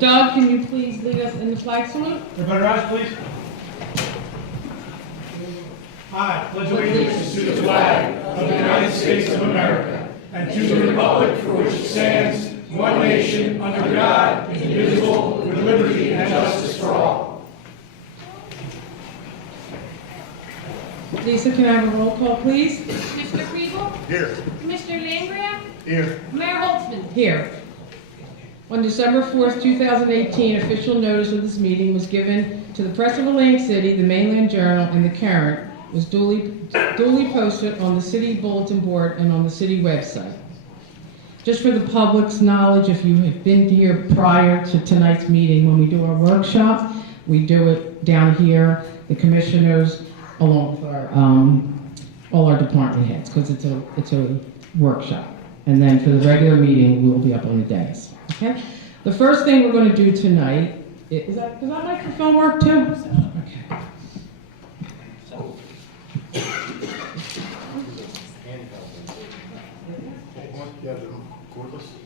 Doug, can you please lead us in the flag salute? Everybody rise, please. I pledge allegiance to the flag of the United States of America and to the republic for which it stands, one nation, under God, indivisible, with liberty and justice for all. Lisa, can I have a roll call, please? Mr. Kriebel? Here. Commissioner Langria? Here. Mayor Holtzman? Here. On December 4th, 2018, official notice of this meeting was given to the Press of Atlantic City, the Mainland Journal, and the Current, was duly posted on the city bulletin board and on the city website. Just for the public's knowledge, if you have been here prior to tonight's meeting, when we do our workshop, we do it down here, the commissioners, along with our, all our department heads, because it's a workshop. And then for the regular meeting, we will be up on the dais. Okay? The first thing we're going to do tonight does that microphone work too? Okay.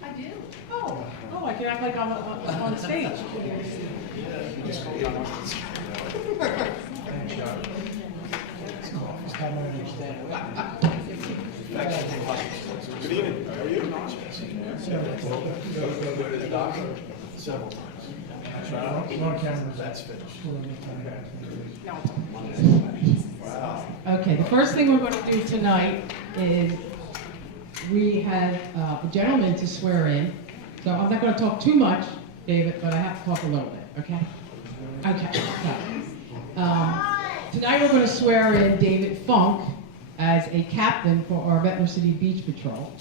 I do. Oh, I can act like I'm on stage. Good evening. How are you? Go to the doctor several times. That's finished. Wow. Okay, the first thing we're going to do tonight is we have a gentleman to swear in. So I'm not going to talk too much, David, but I have to talk a little bit, okay? Okay. So, tonight we're going to swear in David Funk as a captain for our Ventnor City Beach Patrol.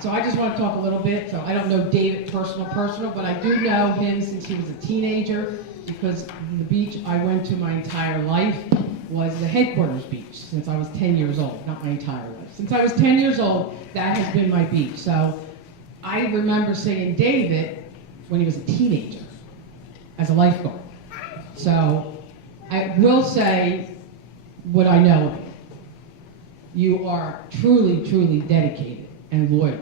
So I just want to talk a little bit. So I don't know David personal, but I do know him since he was a teenager, because the beach I went to my entire life was the headquarters beach since I was 10 years old, not my entire life. Since I was 10 years old, that has been my beach. So I remember seeing David when he was a teenager as a lifeguard. So I will say what I know of you. You are truly, truly dedicated and loyal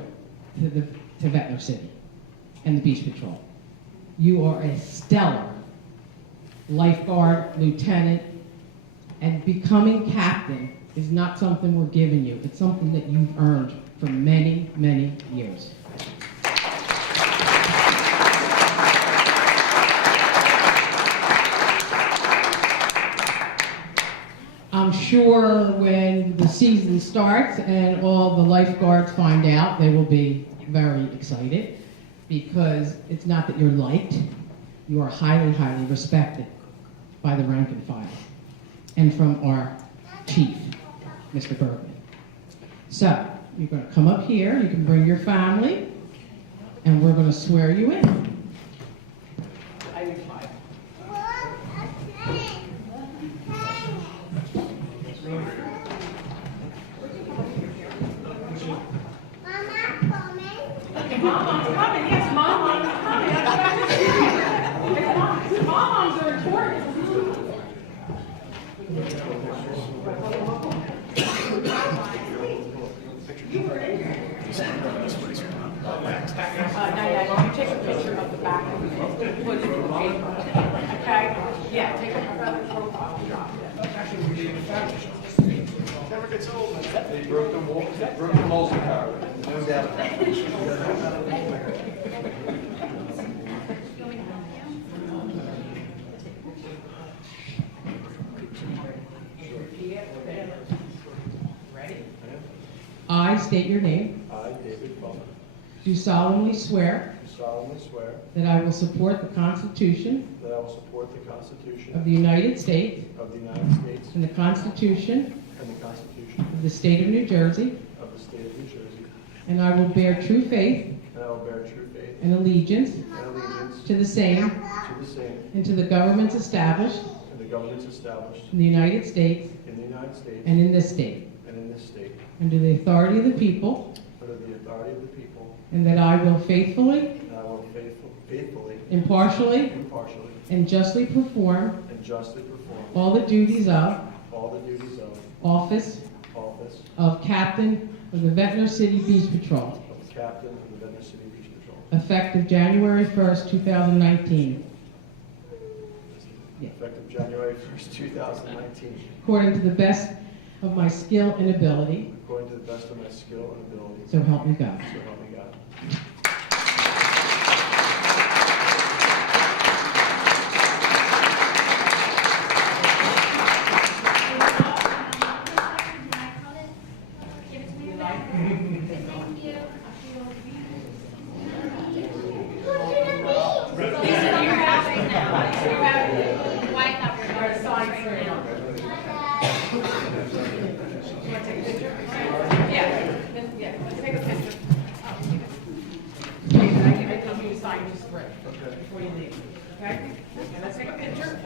to Ventnor City and the Beach Patrol. You are a stellar lifeguard, lieutenant, and becoming captain is not something we're giving you. It's something that you've earned for many, many years. I'm sure when the season starts and all the lifeguards find out, they will be very excited, because it's not that you're liked, you are highly, highly respected by the rank and file, and from our chief, Mr. Bergman. So, you're going to come up here, you can bring your family, and we're going to swear you in. Mom's coming, yes, Mom's coming. That's what I just said. Moms are important. You take a picture of the back and put it in the paper. Okay? Yeah, take a brother's profile and drop it. Never gets old. They broke the mold power. No doubt. Ready? I state your name. I, David Funk, Do solemnly swear do solemnly swear that I will support the Constitution that I will support the Constitution of the United States of the United States and the Constitution and the Constitution of the State of New Jersey, of the State of New Jersey, and I will bear true faith and I will bear true faith and allegiance and allegiance to the same to the same and to the governments established and the governments established in the United States in the United States and in this state, and in this state, under the authority of the people, under the authority of the people, and that I will faithfully, and I will faithfully, impartially, impartially, and justly perform and justly perform all the duties of all the duties of office office of Captain of the Ventnor City Beach Patrol of Captain of the Ventnor City Beach Patrol effective January 1st, 2019, Effective January 1st, 2019, according to the best of my skill and ability, according to the best of my skill and ability. so help me God. So help me God. Before you leave, okay? And let's take a picture.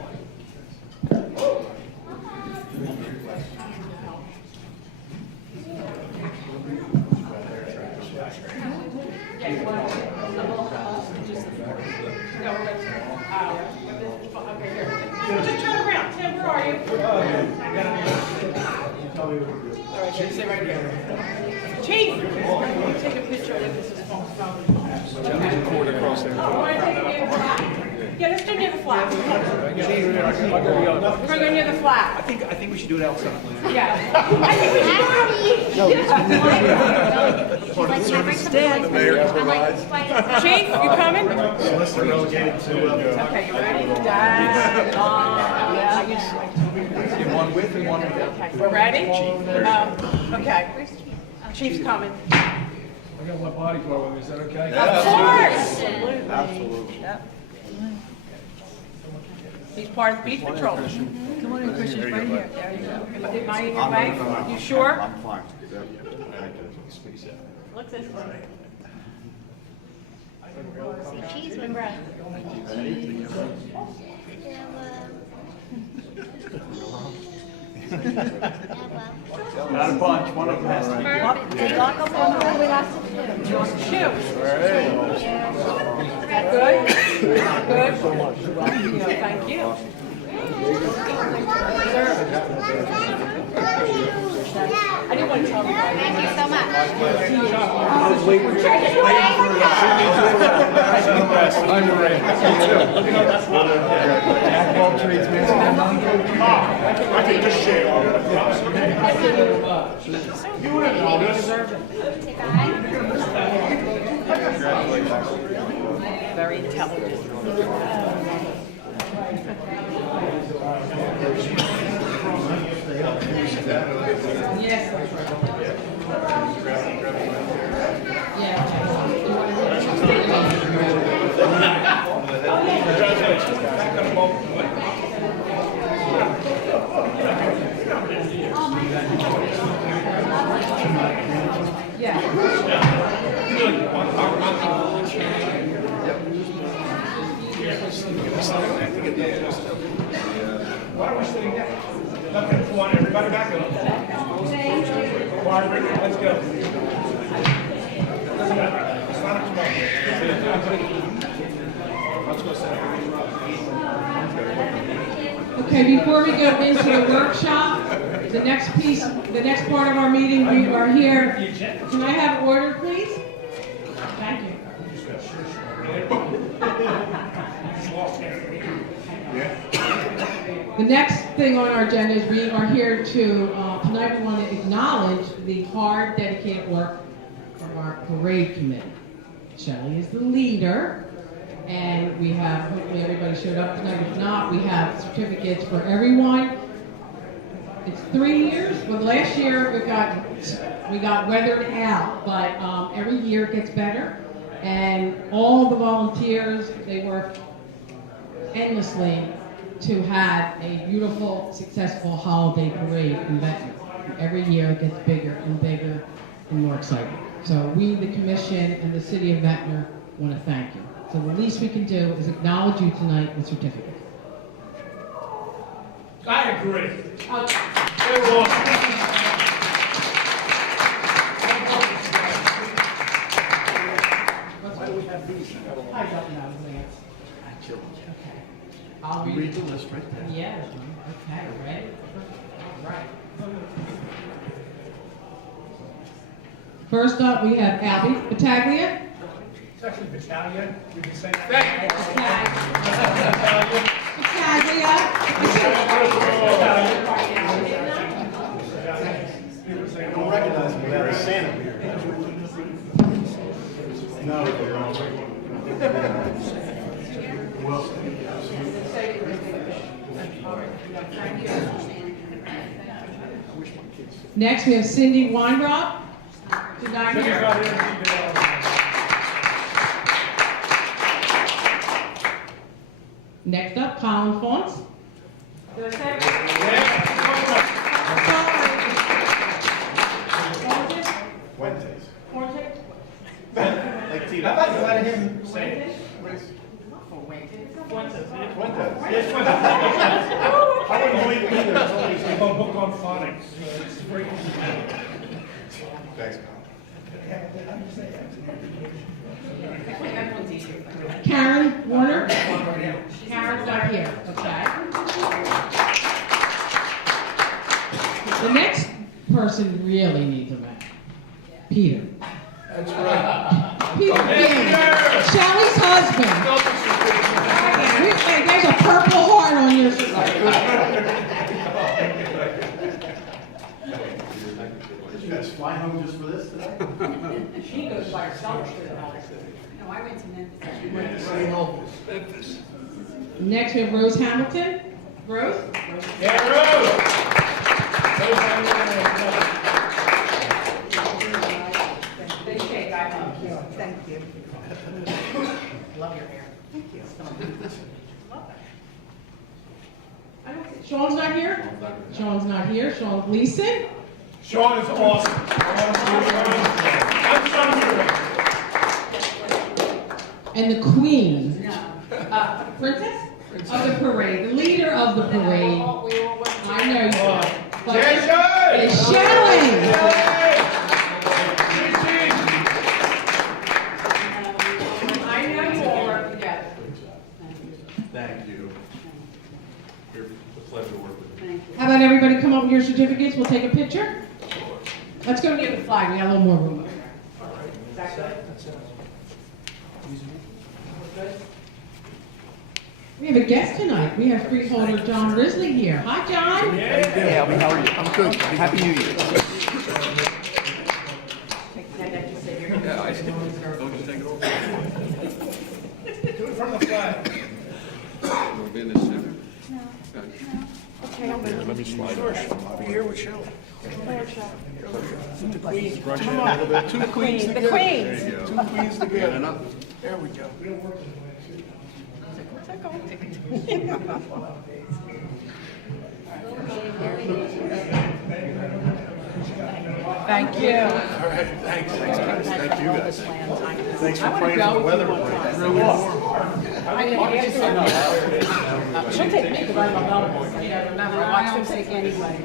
Yeah, you want to just, no, okay, here. Just turn around. Tim, where are you? All right, should stay right here. Chief! Take a picture of this is phone. Yeah, let's do near the flag. We're going to go near the flag. I think we should do it outside. Yeah. I think we should do The mayor provides. Chief, you coming? Unless they're relegated to. Okay, you ready? Dad, And one with and one without. okay, we're ready? Okay. Chief's coming. I got my body glove with me, is that okay? Of course. Absolutely. He's part of the beach patrol. Come on in, Christian, right here. There you go. Am I in your way? You sure? I'm fine. Thank you. Look this way. Cheese, my breath. Not a bunch, one of them has to be. Lock them all the way last to Shoot. Good? Good? Thank you. I didn't want to tell you. Thank you so much. I was waiting for I'm ready. Jack of all trades, man. I can just share. You would have noticed. Very intelligent. Yes, that's right. Yeah. Why are we sitting down? Okay, come on, everybody back up. Margaret, let's go. Doesn't matter. It's not a Okay, before we go into the workshop, the next part of our meeting, we are here. Can I have order, please? Thank you. The next thing on our agenda is we are here to, tonight we want to acknowledge the hard, dedicated work from our parade committee. Shelley is the leader, and we have, hopefully everybody showed up tonight. If not, we have certificates for everyone. It's 3 years. Well, last year we got weathered out, but every year it gets better. And all the volunteers, they work endlessly to have a beautiful, successful holiday parade in Ventnor. Every year it gets bigger and bigger and more exciting. So we, the commission, and the city of Ventnor want to thank you. So the least we can do is acknowledge you tonight with certificate. I agree. Okay. They were awesome. Why do we have these? I don't know, Lance. Okay. I'll Read the list right there. Yeah. Okay, ready? All right. First up, we have Albie Battaglia. It's actually Battalion. We can say that. I don't recognize him without a Santa beard. No. Next, we have Cindy Weinrob. She's not here. Next up, Colin Fonts. Did I say Wednesdays. Fontes? Like Tito. How about you let him say it? I wouldn't believe it either. It's always a book on phonics. It's great. Thanks, Karen Warner. Karen's not here, okay. The next person really needs a man. Peter. That's right. Peter Gaines, Shelley's husband. Hey, there's a purple heart on your You guys fly home just for this today? She goes by herself to the house. No, I went to Memphis. You went to St. Elvis. Next, we have Rose Hamilton. Rose? Yeah, Rose! Big shake, I love you. Thank you. Love your hair. Thank you. Sean's not here? Sean's not here. Sean Gleason. Sean is awesome. I'm sorry. And the queen. Princess? Of the parade. The leader of the parade. I know you are. But it's Shelley. I know you all work together. Thank you. It's a pleasure to work with you. How about everybody come up with your certificates? We'll take a picture. Let's go near the flag. We got a little more room over there. Is that good? We have a guest tonight. We have freeholder John Risley here. Hi, John. Hey, Albie, how are you? I'm good. Happy New Year. Yeah, I see. Don't you take it over? Do it from the flag. We'll be in the center. Okay, I'm gonna. Let me slide. I'll be here with Shelley. Two queens The together. Queens. There you go. Two queens together. Enough. There we go. Thank you. All right, thanks. Thanks, guys. Thank you, guys. Thanks for praying for the weather. She'll take me because I'm a lover. Yeah, remember, I watch her take anybody.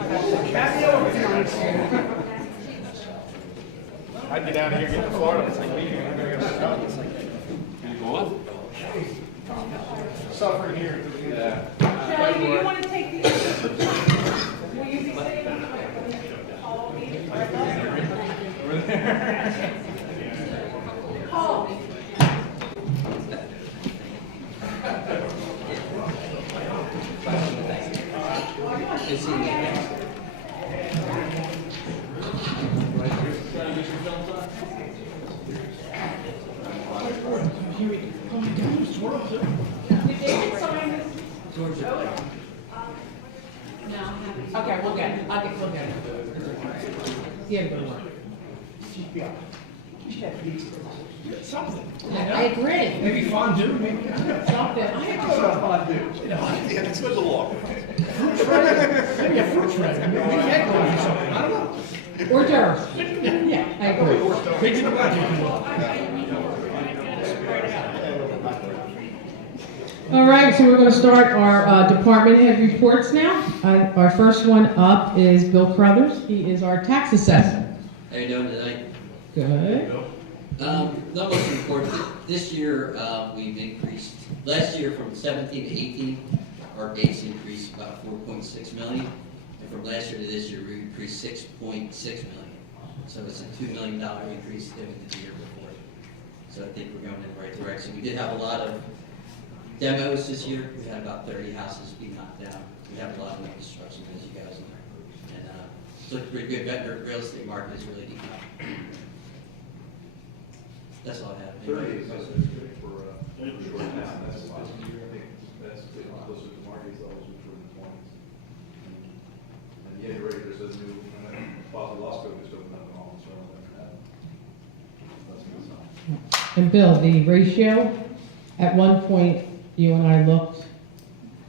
I'd get out of here, get to Florida. It's like leaving. I'm gonna go stuck. Can you go up? Suffering here. Shelley, do you want to take these? Will you be sitting? Call me. Did David sign this? No. Okay, we'll get it. We'll get it. Yeah, good work. Something. I agree. Maybe fondue, maybe. Something. Yeah, this was a long. Maybe a fruit shred. Maybe we can't go do something. I don't know. Hors d'oeuvres. Yeah, I agree. Pigs in the bucket. All right, so we're going to start our department head reports now. Our first one up is Bill Crothers. He is our tax assessor. How you doing tonight? Good. Not much to report. This year, we've increased. Last year, from 17 to 18, our base increased about 4.6 million. And from last year to this year, we increased 6.6 million. So it's a $2 million increase than we did the year before. So I think we're going in the right direction. We did have a lot of demos this year. We had about 30 houses be knocked down. We have a lot of new construction, as you guys know. And so it's pretty good. Ventnor real estate market is really deep now. That's all I have. 38 is good for a short town. That's, I think that's getting closer to Marty's levels, which were in the 20s. And yeah, you're right, there's a new, Plaza Lasco just opened up in all, so that's a good sign. And Bill, the ratio, at one point, you and I looked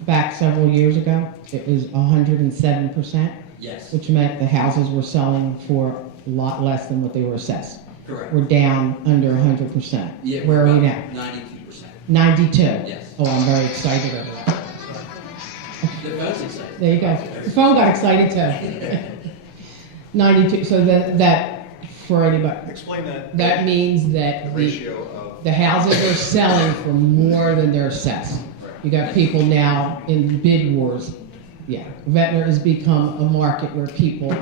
back several years ago, it was 107%, Yes, which meant the houses were selling for a lot less than what they were assessed. correct. We're down under 100%. Yeah, Where are we now? 92%. 92. Yes. Oh, I'm very excited over that. The vote's excited. There you go. The phone got excited too. 92, so that, for anybody, Explain that. that means The that ratio of. the houses are selling for more than they're assessed. You got people now in bid wars. Yeah, Ventnor has become a market where people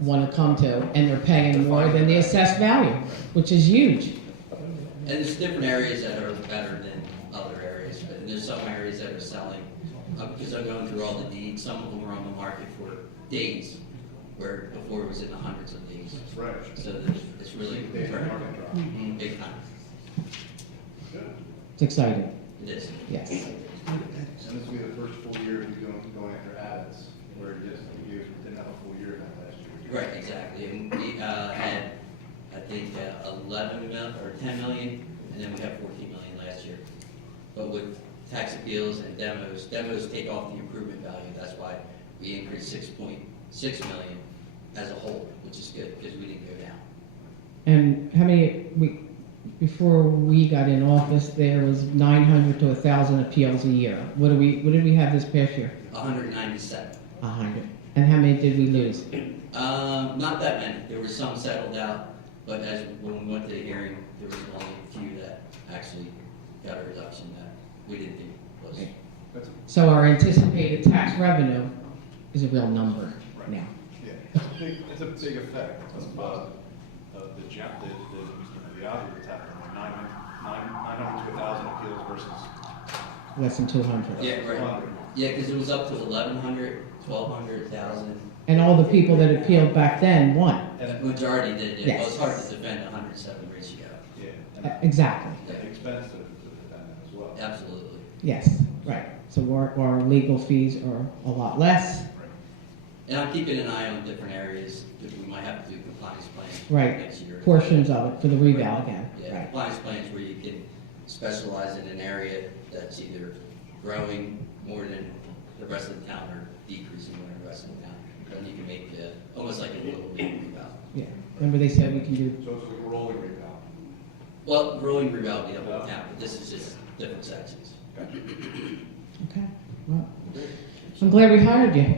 want to come to, and they're paying more than the assessed value, which is huge. And there's different areas that are better than other areas, but there's some areas that are selling, because I'm going through all the deeds, some of them are on the market for days, where before it was in the hundreds of days. Right. So it's really Big market drop. big time. It's exciting, It is. yes. And this will be the first full year of you going after ads, where you didn't have a full year of that last year. Right, exactly. And we had, I think, 11 million or 10 million, and then we had 14 million last year. But with tax appeals and demos take off the improvement value. That's why we increased 6.6 million as a whole, which is good because we didn't go down. And how many, before we got in office, there was 900 to 1,000 appeals a year. What did we have this past year? 197. 100. And how many did we lose? Not that many. There were some settled out, but when we went to the hearing, there was only a few that actually got a reduction that we didn't think was. So our anticipated tax revenue is a real number now. Yeah, it's a big effect of the odds that's happening, 900 to 1,000 appeals versus. Less than 200. Yeah, right. Yeah, because it was up to 1,100, 1,200, 1,000. And all the people that appealed back then won. The majority did. Yeah. Yes. Well, it's hard to defend 107 ratio. Yeah, and Exactly. it's expensive to defend them as well. Absolutely. Yes, right. So our legal fees are a lot less. And I'm keeping an eye on different areas that we might have to do compliance plans Right. next year. Portions of it for the reval again. Yeah, Right. compliance plans where you can specialize in an area that's either growing more than the rest of the town or decreasing more than the rest of the town. Then you can make almost like a little bit reval. Yeah. Remember they said we can do. So it's like a rolling rebound. Well, rolling reval would be the whole town, but this is just different sections. Okay. Well, I'm glad we hired you.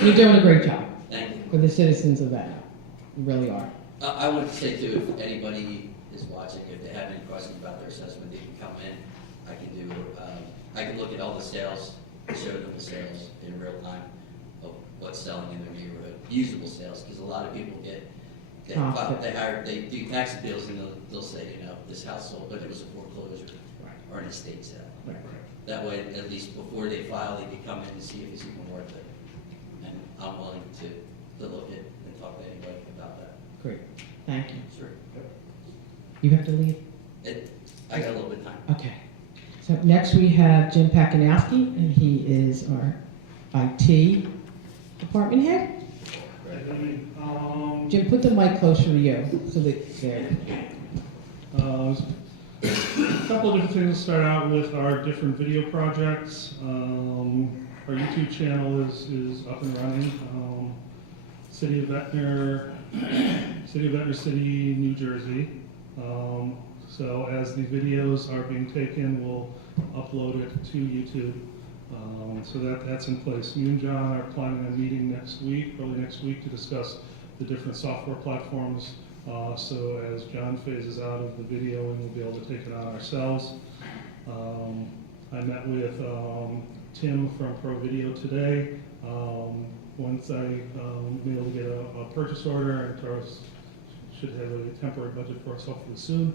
You're doing a great job Thank you. for the citizens of Ventnor. You really are. I want to say too, if anybody is watching, if they have any questions about their assessment, they can come in. I can look at all the sales, show them the sales in real time of what's selling in their neighborhood, usable sales, because a lot of people they do tax appeals and they'll say, this house sold, but it was a foreclosure or an estate sale. Right. That way, at least before they file, they can come in and see if it's even worth it. And I'm willing to look at and talk to anybody about that. Great. Thank you. Sure. You have to leave? I got a little bit of time. Okay. So next we have Jim Pakinowski, and he is our IT department head. Jim, put the mic closer to you so that there. A couple of different things to start out with are different video projects. Our YouTube channel is up and running. City of Ventnor City, New Jersey. So as the videos are being taken, we'll upload it to YouTube. So that's in place. Me and John are planning a meeting early next week, to discuss the different software platforms. So as John phases out of the videoing, we'll be able to take it on ourselves. I met with Tim from Pro Video today. Once I be able to get a purchase order and should have a temporary budget for us hopefully soon.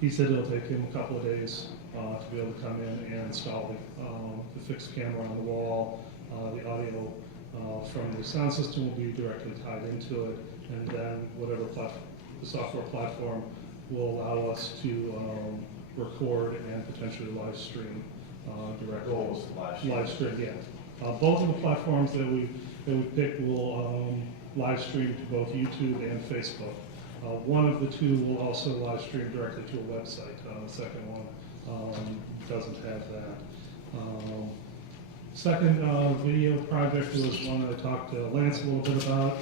He said it'll take him a couple of days to be able to come in and install the fixed camera on the wall. The audio from the sound system will be directly tied into it, and then whatever the software platform will allow us to record and potentially live stream directly. Live stream, yeah. Both of the platforms that we picked will live stream to both YouTube and Facebook. One of the two will also live stream directly to a website. The second one doesn't have that. Second video project was one that I talked to Lance a little bit about.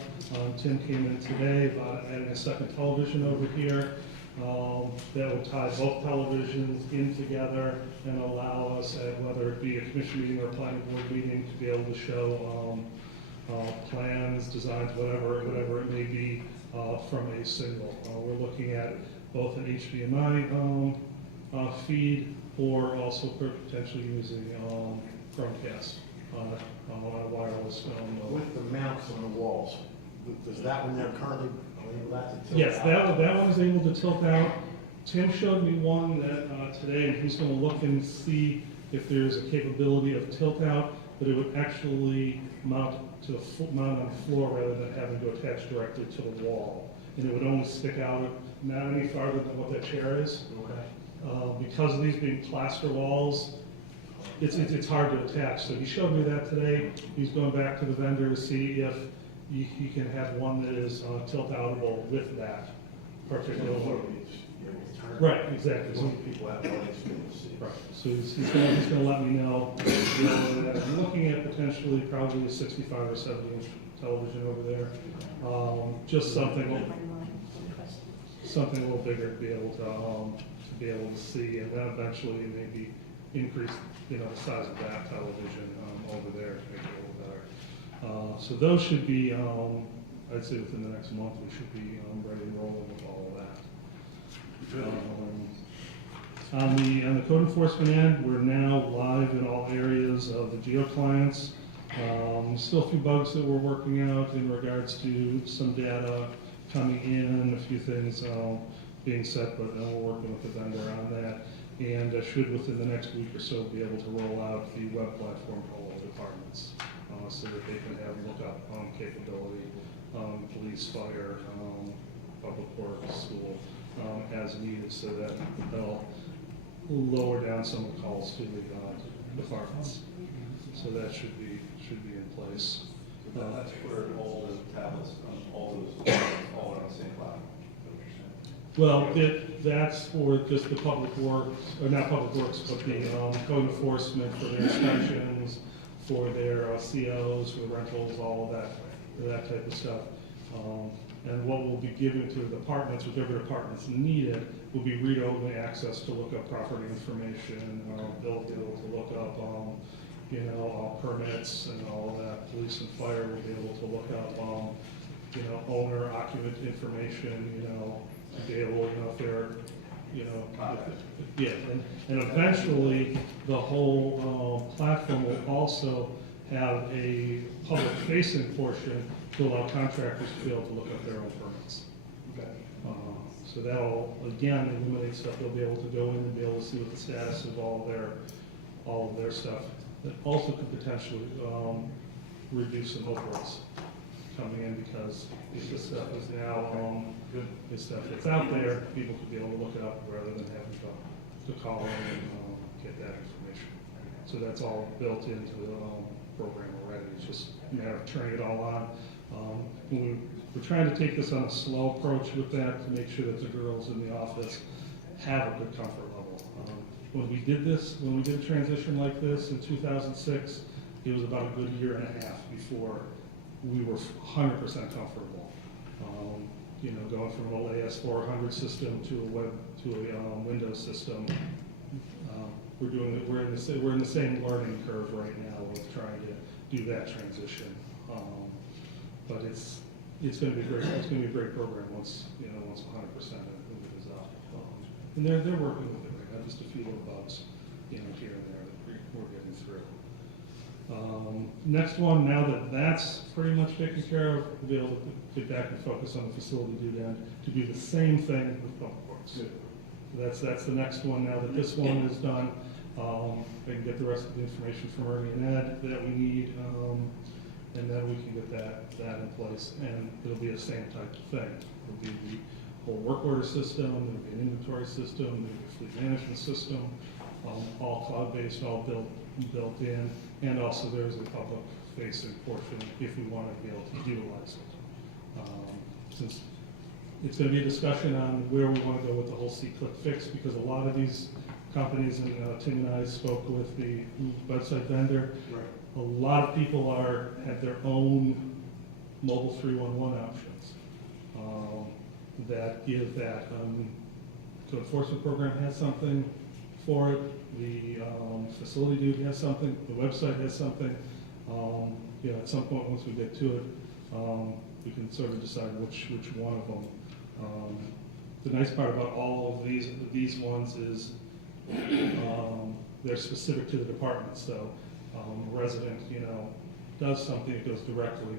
Tim came in today about adding a second television over here that will tie both televisions in together and allow us, at whether it be a commission meeting or a planning board meeting, to be able to show plans, designs, whatever it may be from a signal. We're looking at both an HDMI feed or also potentially using Chromecast on a wireless. With the mounts on the walls, does that one there currently enable that to tilt Yes, out? that one is able to tilt out. Tim showed me one that today, and he's going to look and see if there's a capability of tilt out, but it would actually mount on the floor rather than having to attach directly to the wall. And it would only stick out not any farther than what that chair is. Okay. Because of these being plaster walls, it's hard to attach. So he showed me that today. He's going back to the vendor to see if he can have one that is tilt-outable with that particular one. Right, exactly. So, People have no idea to see. right. So he's going to let me know. I'm looking at potentially probably a 65 or 70 inch television over there. Just something a little bigger to be able to see, and then eventually maybe increase the size of that television over there to make it a little better. So those should be, I'd say within the next month, we should be ready and rolling with all of that. On the code enforcement end, we're now live in all areas of the geo clients. Still a few bugs that we're working out in regards to some data coming in, a few things being set, but we're working with the vendor on that. And should within the next week or so be able to roll out the web platform to all departments so that they can have lookup capability, police, fire, public works, school, as needed, so that they'll lower down some of the calls to the departments. So that should be in place. That's where all the tablets, all those, all are on the same platform. Well, that's for just the public works, or not public works, but the code enforcement for their inspections, for their COs, for rentals, all of that type of stuff. And what we'll be giving to the departments, whichever departments need it, will be read-only access to look up property information. They'll be able to look up, all permits and all of that. Police and fire will be able to look up, owner, occupant information, to be able, if they're, yeah. And eventually, the whole platform will also have a public-facing portion to allow contractors to be able to look up their own permits. Okay. So that'll, again, eliminate stuff. They'll be able to go in and be able to see what the status of all of their stuff. That also could potentially reduce some overalls coming in, because if this stuff is now, this stuff that's out there, people could be able to look it up rather than having to call in and get that information. So that's all built into the program already. It's just a matter of turning it all on. We're trying to take this on a slow approach with that to make sure that the girls in the office have a good comfort level. When we did a transition like this in 2006, it was about a good year and a half before we were 100% comfortable. Going from an old AS400 system to a Windows system. We're in the same learning curve right now with trying to do that transition. But it's going to be great. It's going to be a great program once 100% of it is up. And they're working with it right now. Just a few little bugs, here and there that we're getting through. Next one, now that that's pretty much taken care of, we'll be able to get back and focus on the facility due to do the same thing with public works. That's the next one, now that this one is done. I can get the rest of the information from Ernie and Ed that we need, and then we can get that in place, and it'll be the same type of thing. It'll be the whole work order system, there'll be an inventory system, there'll be a fleet management system, all cloud-based, all built in, and also there's a public-facing portion if we want to be able to utilize it. Since it's going to be a discussion on where we want to go with the whole C-click fix, because a lot of these companies, and Tim and I spoke with the website vendor, Right. a lot of people have their own mobile 311 options that give that. Code enforcement program has something for it, the facility dude has something, the website has something. At some point, once we get to it, we can sort of decide which one of them. The nice part about all of these ones is they're specific to the department. So a resident, does something, it goes directly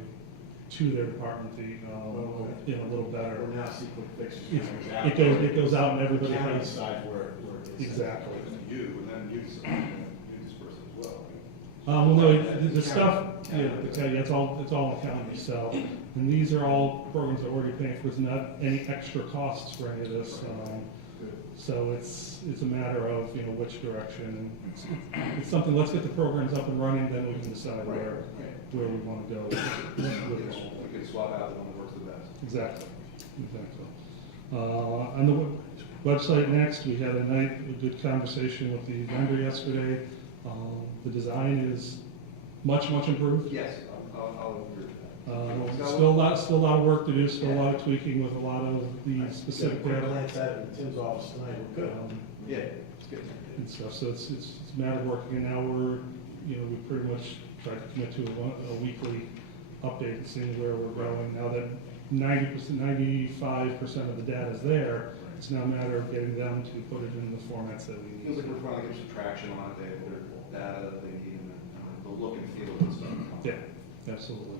to their department, in a little better. We're now C-click fix. It goes out and everybody County has. decides where it is. Exactly. You, and then you disperse it as well. Well, no, the stuff, it's all in the county, so, and these are all programs that we're already paying for, there's not any extra costs for any of this. So it's a matter of, which direction. It's something, let's get the programs up and running, then we can decide where we want to go with it. We can swap out the one that works the best. Exactly. On the website next, we had a good conversation with the vendor yesterday. The design is much improved. Yes, I'll agree with that. Still a lot of work to do, still a lot of tweaking with a lot of the specific Quick data glance at it in Tim's office tonight, we're good. Yeah, it's good. and stuff. So it's a matter of working, and now we pretty much try to commit to a weekly update and seeing where we're going. Now that 95% of the data is there, it's now a matter of getting them to put it in the formats that we Feels need. like we're finally getting some traction on it, they have their data that they need, and the look and feel of it stuff. Yeah, absolutely.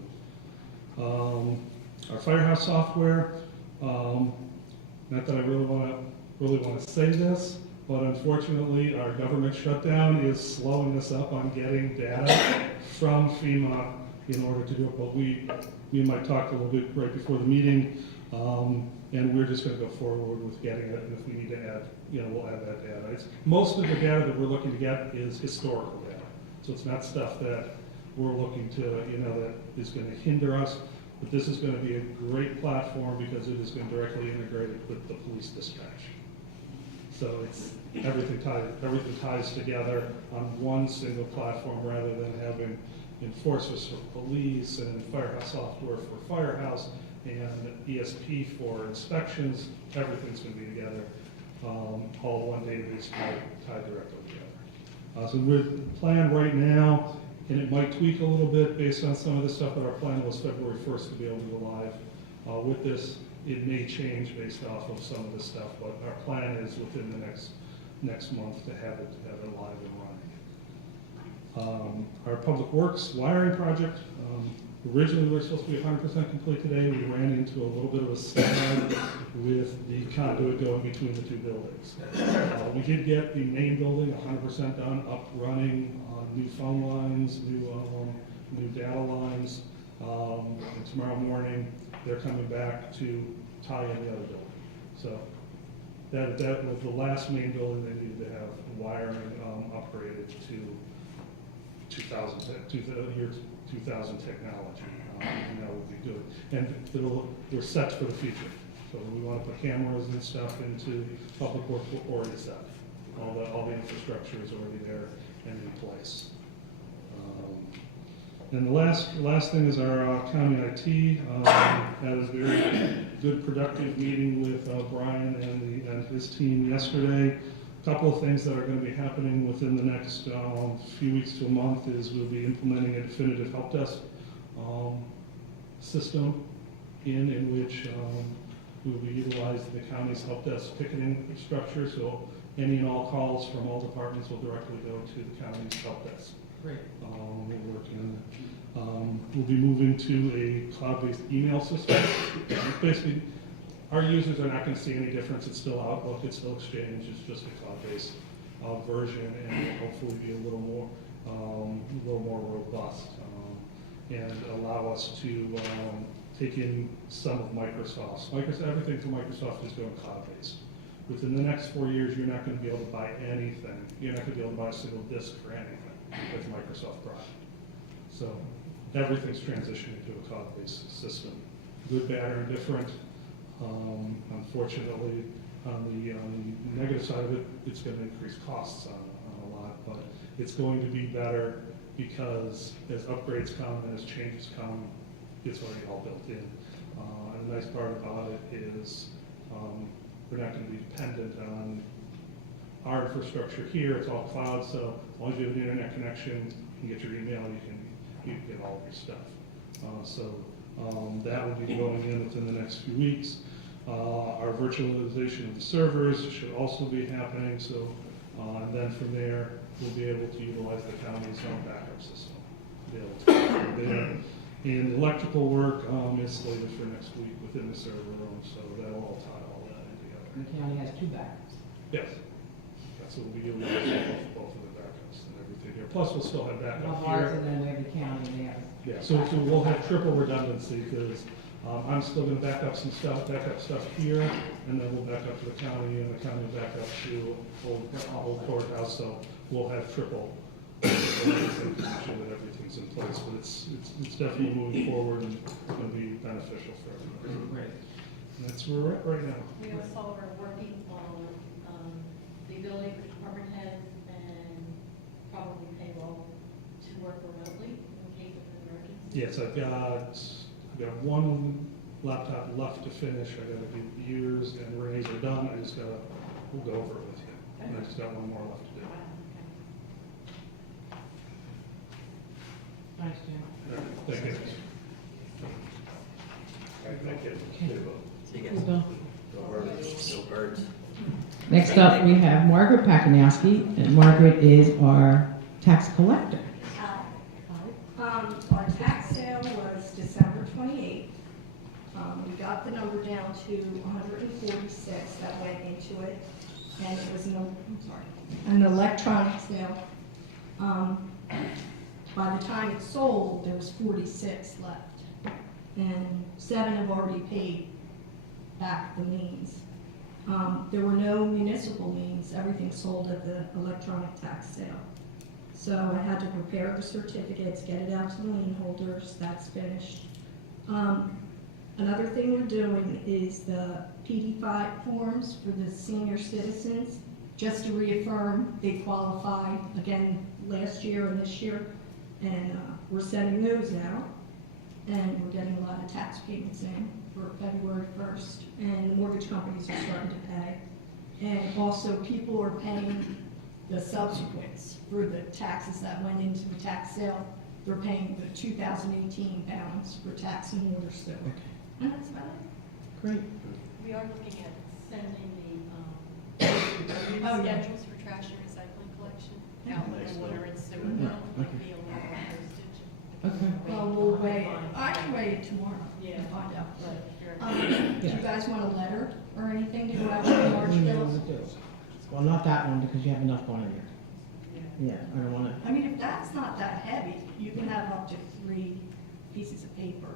Our Firehouse software, not that I really want to say this, but unfortunately, our government shutdown is slowing us up on getting data from FEMA in order to do it. But me and Mike talked a little bit right before the meeting, and we're just going to go forward with getting it. And if we need to add, we'll add that data. Most of the data that we're looking to get is historical data, so it's not stuff that we're looking to, that is going to hinder us. But this is going to be a great platform because it is going to directly integrate it with the police dispatch. So everything ties together on one single platform rather than having enforcers for police and Firehouse software for Firehouse and ESP for inspections. Everything's going to be together, all one database tied directly together. So the plan right now, and it might tweak a little bit based on some of this stuff, but our plan was February 1st to be able to go live with this. It may change based off of some of this stuff, but our plan is within the next month to have it live and running. Our Public Works wiring project, originally we were supposed to be 100% complete today. We ran into a little bit of a snag with the conduit going between the two buildings. We did get the main building 100% done, up running, new phone lines, new data lines. And tomorrow morning, they're coming back to tie in the other building. So that was the last main building they needed to have wiring upgraded to year 2000 technology. And that would be good. And they're set for the future. So we want to put cameras and stuff into Public Works. We're already set. All the infrastructure is already there and in place. And the last thing is our county IT. Had a very good, productive meeting with Brian and his team yesterday. A couple of things that are going to be happening within the next few weeks to a month is we'll be implementing a definitive help desk system in which we will be utilizing the county's help desk ticketing structure. So any and all calls from all departments will directly go to the county's help desk. Great. We're working, we'll be moving to a cloud-based email system. Basically, our users are not going to see any difference. It's still Outlook, it's still Exchange, it's just a cloud-based version, and will hopefully be a little more robust, and allow us to take in some of Microsoft's. Everything from Microsoft is going cloud-based. Within the next 4 years, you're not going to be able to buy anything. You're not going to be able to buy a single disk for anything with Microsoft product. So everything's transitioning to a cloud-based system. Good, bad, or indifferent. Unfortunately, on the negative side of it, it's going to increase costs on a lot, but it's going to be better because as upgrades come and as changes come, it's already all built in. And the nice part about it is we're not going to be dependent on our infrastructure here. It's all cloud, so as long as you have an internet connection, you can get your email, you can get all of your stuff. That will be going in within the next few weeks. Our virtualization of the servers should also be happening, so and then from there, we'll be able to utilize the county's own backup system. Be able to there. And electrical work is slated for next week within the server room, so that'll all tie all that in together. And the county has 2 backups. Yes. That's what we'll be utilizing both of the backups and everything here. Plus, we'll still have backup Well, ours, here. and then we have the county, and they have. Yeah, so we'll have triple redundancy because I'm still going to back up some stuff, here, and then we'll back up to the county, and the county will back up to old courthouse. So we'll have triple redundancy to make sure that everything's in place. But it's definitely moving forward and it's going to be beneficial for everybody. Great. And that's where we're at right now. We also are working on the ability for department heads and probably payroll to work remotely in case of an emergency. Yes, I've got one laptop left to finish. I got to do yours and Renee's are done. We'll go over it with you. And I just got one more left to do. Thanks, Jim. All right, thank you. Thank you. See you Cool, guys. Bill. Go birds. Next up, we have Margaret Pakinowski, and Margaret is our tax collector. Our tax sale was December 28th. We got the number down to 146 that went into it, and it was an electronic sale. By the time it sold, there was 46 left, and 7 have already paid back the liens. There were no municipal liens. Everything sold at the electronic tax sale. So I had to prepare the certificates, get it out to the lien holders. That's finished. Another thing we're doing is the PD5 forms for the senior citizens, just to reaffirm they qualify again last year and this year. And we're sending those out, and we're getting a lot of tax payments in for February 1st, and the mortgage companies are starting to pay. And also, people are paying the subsequents for the taxes that went into the tax sale. They're paying the 2018 balance for tax and water still. And that's about it. Great. We are looking at sending the Oh, yeah. schedules for trash and recycling collection out in the water and sewer bill. Might be a little more postage. Okay. Well, we'll weigh it. I can weigh it tomorrow and find out. Do you guys want a letter or anything to go out to the March bills? Well, not that one, because you have enough on here. Yeah, I don't want to. I mean, if that's not that heavy, you can have up to 3 pieces of paper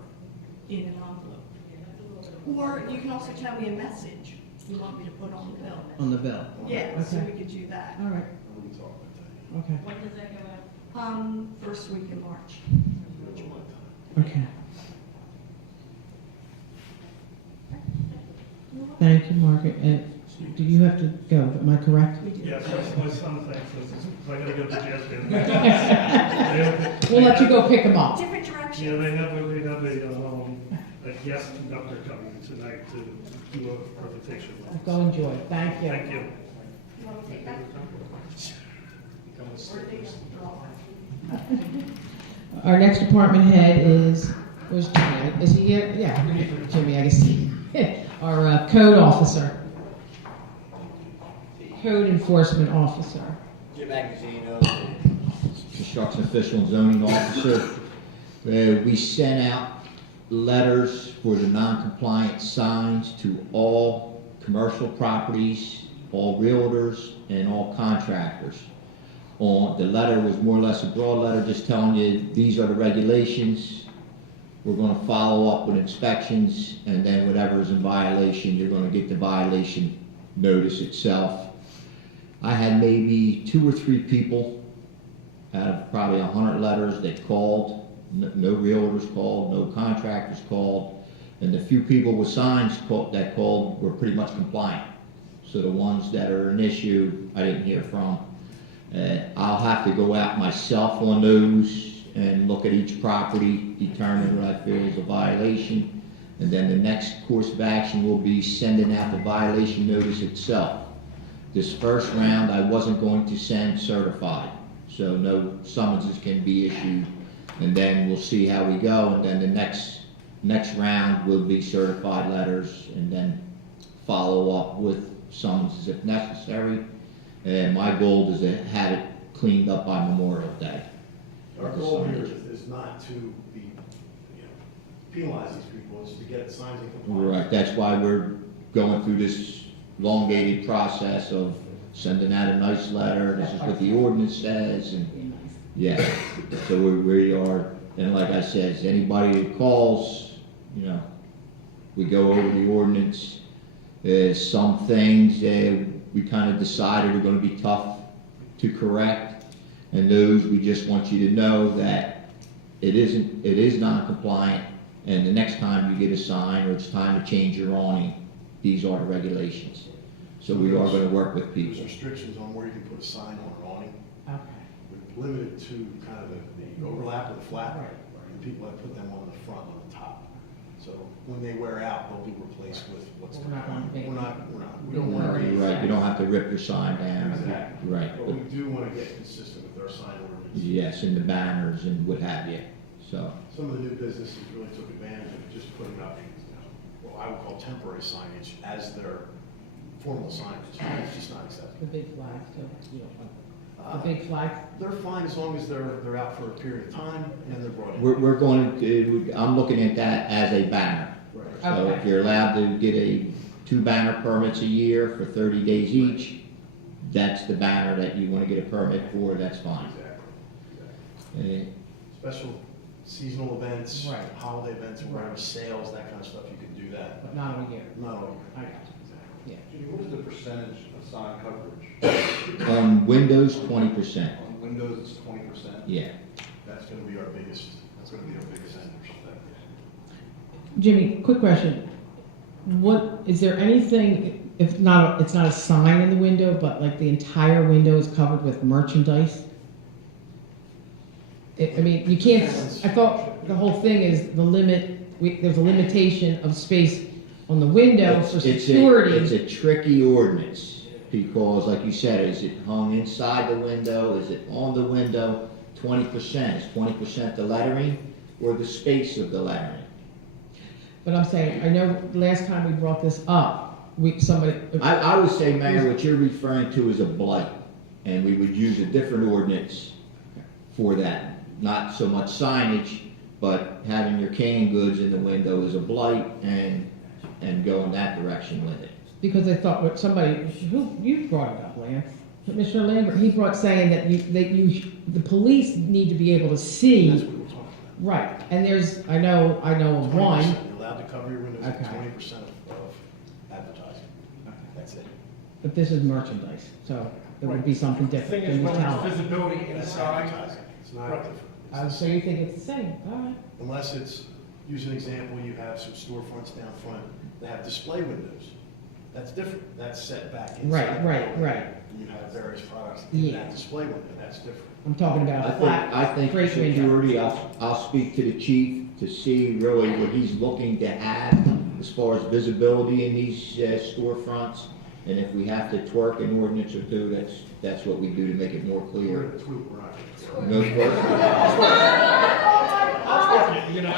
in an envelope. Or you can also tell me a message you want me to put on the bill. On the bill. Yeah, so Okay. we could do that. All right. Okay. When does that go out? First week in March. Okay. Thank you, Margaret. And do you have to go? Am I correct? We do. Yes, my son thinks this is, I gotta go to jazz band. We'll let you go pick them up. Different direction. Yeah, they have a guest conductor coming tonight to do a presentation. Go enjoy. Thank you. Thank you. You want me to take that? Our next department head is, where's Jimmy? Is he here? Yeah, Jimmy, I can see. Our code officer. Code enforcement officer. Jim Magazino, construction official and zoning officer. We sent out letters for the non-compliant signs to all commercial properties, all realtors, and all contractors. The letter was more or less a broad letter, just telling you, these are the regulations. We're gonna follow up with inspections, and then whatever is in violation, you're gonna get the violation notice itself. I had maybe 2 or 3 people out of probably 100 letters that called. No realtors called, no contractors called, and the few people with signs that called were pretty much compliant. So the ones that are an issue, I didn't hear from. I'll have to go out myself on those and look at each property, determine what I feel is a violation, and then the next course of action will be sending out the violation notice itself. This first round, I wasn't going to send certified, so no summonses can be issued, and then we'll see how we go, and then the next round will be certified letters, and then follow up with summonses if necessary. And my goal is to have it cleaned up by Memorial Day. Our goal here is not to be, penalize these people, it's to get signs in compliance. Right, that's why we're going through this elongated process of sending out a nice letter, this is what the ordinance says, and, yeah. So we are, and like I said, anybody that calls, we go over the ordinance. Some things we kind of decided are going to be tough to correct, and those we just want you to know that it is non-compliant, and the next time you get a sign or it's time to change your awning, these are the regulations. So we are going to work with people. There's restrictions on where you can put a sign on an awning. Okay. We're limited to kind of the overlap of the flat, and people have put them on the front, on the top. So when they wear out, they'll be replaced with what's. We're not gonna paint. We don't want to. Right, you don't have to rip your sign down. Exactly. Right. But we do want to get consistent with our sign ordinance. Yes, and the banners and what have you, so. Some of the new businesses really took advantage of just putting up, what I would call temporary signage as their formal signage. It's just not acceptable. The big flags, too. You don't want the big flags. They're fine as long as they're out for a period of time and they're brought in. We're going to, I'm looking at that as a banner. Right. So if Okay. you're allowed to get 2 banner permits a year for 30 days each, that's the banner that you want to get a permit for, that's fine. Exactly. Special seasonal events, Right. holiday events, whatever, sales, that kind of stuff, you can do that. But not all year. Not all I year. got you. Yeah. Judy, what is the percentage of sign coverage? On Windows, 20%. On Windows, it's 20%. Yeah. That's gonna be our biggest vendor. Jimmy, quick question. What, is there anything, if not, it's not a sign in the window, but like the entire window is covered with merchandise? I mean, you can't, I thought the whole thing is the limit, there's a limitation of space on the window for security. It's a tricky ordinance, because like you said, is it hung inside the window, is it on the window? 20%, is 20% the lettering or the space of the lettering? But I'm saying, I know last time we brought this up, I would say, Mayor, what you're referring to is a blight, and we would use a different ordinance for that. Not so much signage, but having your canned goods in the window is a blight, and go in that direction with it. because I thought what you brought it up, Lance. Mr. Lambert, he brought saying that the police need to be able to see. That's what we're talking about. Right, and I know of 20%. one. You're allowed to cover your windows with Okay. 20% of advertising. That's it. But this is merchandise, so it would be something The different thing is, than the when there's town. visibility That's inside, advertising. It's not Right. different. It's So you think it's the same, all right. Unless it's, use an example, you have some storefronts down front that have display windows. That's different. That's set back inside. the Right. building. You have various products in Yeah. that display window. That's different. I'm talking about a flat, I think for straight window. security, I'll speak to the chief to see really what he's looking to have as far as visibility in these storefronts. And if we have to twerk an ordinance or two, that's what we do to make it more We're clear. going to tweak, we're not going to. No twerk? you know,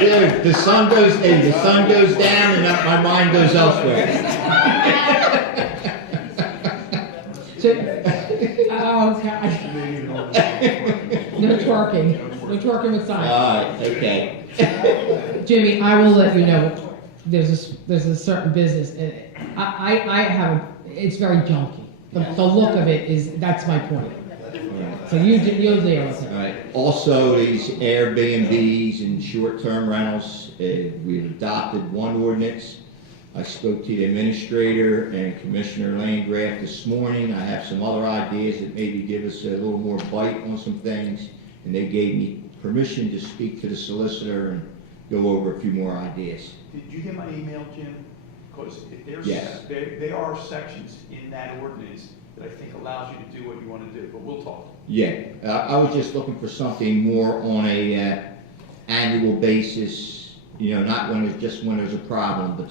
Dude, the sun goes down and my mind goes elsewhere. So, Oh, God. No twerking. No twerking with All signs. right, okay. Jimmy, I will let you know, there's a certain business, and I have, it's very junky. The look of it is, that's my point. So you'll deal with All it. right. Also, these Airbnbs and short-term rentals, we've adopted one ordinance. I spoke to the administrator and Commissioner Landgraf this morning. I have some other ideas that maybe give us a little more bite on some things, and they gave me permission to speak to the solicitor and go over a few more ideas. Did you get my email, Jim? Because Yes. there are sections in that ordinance that I think allows you to do what you want to do, but we'll talk. Yeah, I was just looking for something more on a annual basis, not when there's a problem, but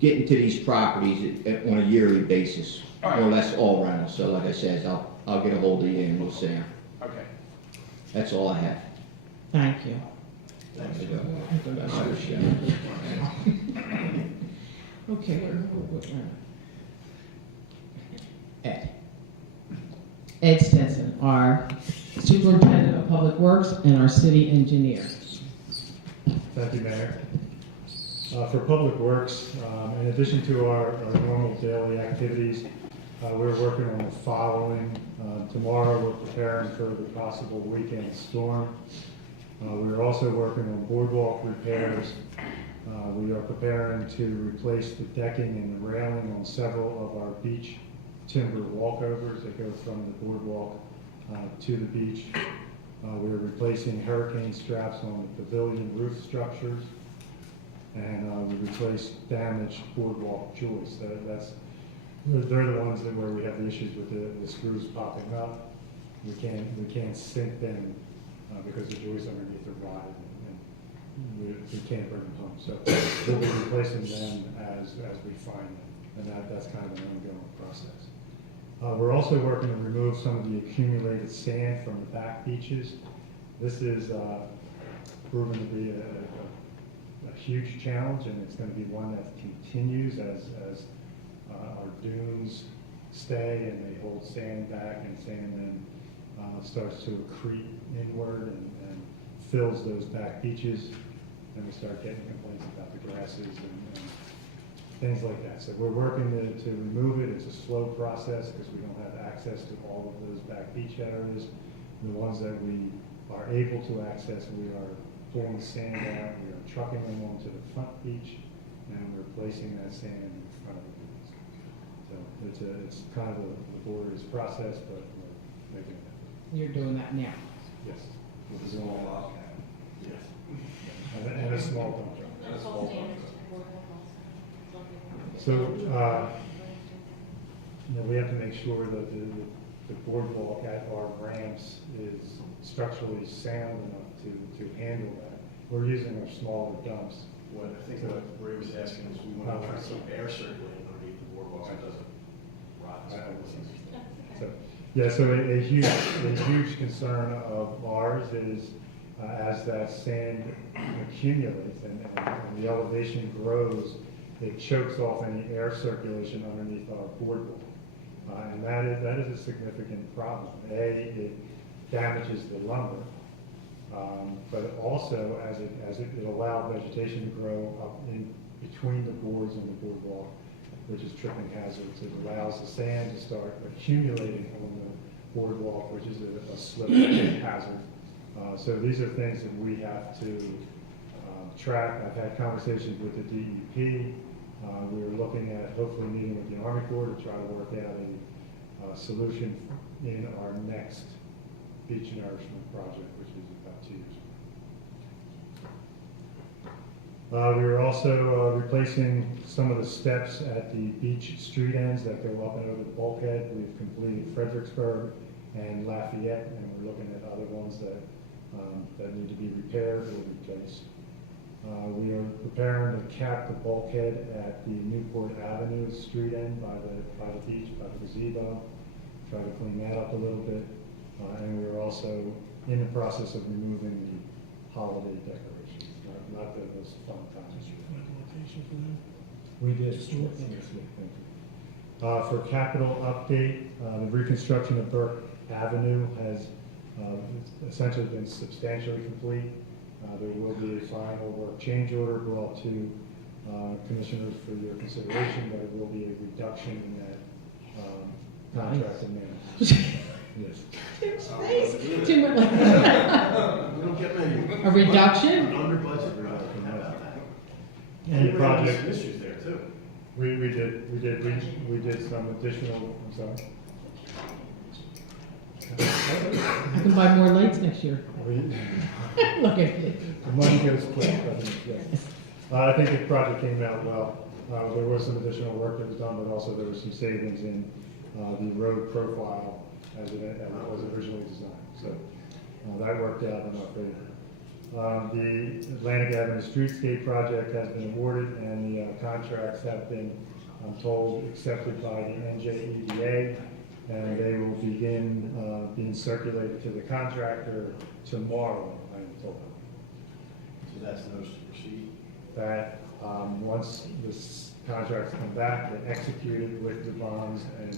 getting to these properties on a yearly basis, more or less all rentals. So like I said, I'll get a hold of you and we'll see. Okay. That's all I have. Thank you. Okay. Ed Stetson, our Superintendent of Public Works and our City Engineer. Thank you, Mayor. For Public Works, in addition to our normal daily activities, we're working on the following. Tomorrow, we're preparing for the possible weekend storm. We're also working on Boardwalk Repairs. We are preparing to replace the decking and the railing on several of our beach timber walkovers that go from the boardwalk to the beach. We're replacing hurricane straps on the pavilion roof structures, and we replaced damaged boardwalk joists. They're the ones where we have the issues with the screws popping up. We can't sink them because the joists underneath are rotted, and we can't bring them home. So we'll be replacing them as we find them, and that's kind of an ongoing process. We're also working to remove some of the accumulated sand from the back beaches. This is proven to be a huge challenge, and it's going to be one that continues as our dunes stay and they hold sand back, and sand then starts to accrete inward and fills those back beaches, and we start getting complaints about the grasses and things like that. So we're working to remove it. It's a slow process because we don't have access to all of those back beach areas. The ones that we are able to access, we are pulling sand out, we are trucking them onto the front beach, and we're placing that sand in front of the beach. So it's kind of a laborious process, but we're making it happen. You're doing that now. Yes. With a small bobcat. Yes. And a small dump truck. That's all standards to boardwalk also. So, we have to make sure that the boardwalk at our ramps is structurally sound enough to handle that. We're using our smaller dumps. What I think what Ray was asking is we want to try some air circulating underneath the boardwalk so it doesn't rot. So, yeah, so a huge concern of ours is as that sand accumulates and the elevation grows, it chokes off any air circulation underneath our boardwalk. And that is a significant problem. It damages the lumber, but also as it allowed vegetation to grow up in between the boards and the boardwalk, which is tripping hazards. It allows the sand to start accumulating on the boardwalk, which is a slip hazard. So these are things that we have to track. I've had conversations with the DEP. We were looking at hopefully meeting with the Army Corps to try to work out a solution in our next beach nourishment project, which is about 2 years. We are also replacing some of the steps at the beach street ends that go up and over the bulkhead. We've completed Fredericksburg and Lafayette, and we're looking at other ones that need to be repaired or replaced. We are preparing to cap the bulkhead at the Newport Avenue street end by the beach, by the gazebo, try to clean that up a little bit. And we're also in the process of removing the holiday decorations, not the most fun times. We did. Yes, thank you. For capital update, the reconstruction of Burke Avenue has essentially been substantially complete. There will be a final work change order brought to commissioners for your consideration, but it will be a reduction in that contract amount. Yes. Too much like We don't get many. a reduction? Under budget reduction, how about that? And the project, Some issues there too. we did some additional, I'm sorry. I can buy more lights next year. We- Look at me. The money goes quick, doesn't it? Yes. I think the project came out well. There was some additional work that was done, but also there was some savings in the road profile as it was originally designed. So that worked out in our favor. The Atlantic Avenue Streetscape project has been awarded, and the contracts have been, I'm told, accepted by the NJEDA, and they will begin being circulated to the contractor tomorrow, I'm told. So that's notice to proceed. That once the contracts come back, they're executed with the bonds and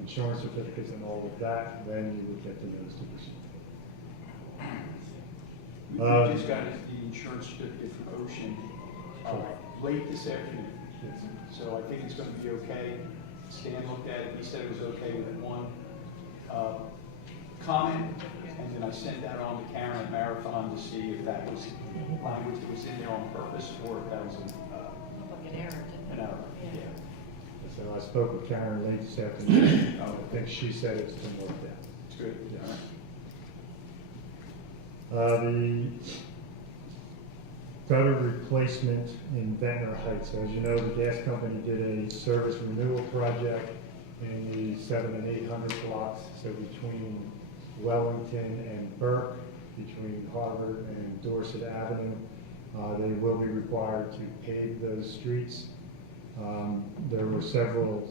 insurance certificates and all of that, then you would get the notice to proceed. We just got the insurance certificate from Ocean late this afternoon. So I think it's going to be okay. Stan looked at it, he said it was okay with one comment, and then I sent that on to Karen at Marathon to see if that was language that was in there on purpose or if that was Like an error. an error. Yeah. So I spoke with Karen late this afternoon. I think she said it's been worked out. It's good. Yeah. The gutter replacement in Ventnor Heights. So as you know, the gas company did a service renewal project in the 700 and 800 blocks, so between Wellington and Burke, between Harvard and Dorset Avenue. They will be required to pave those streets. There were several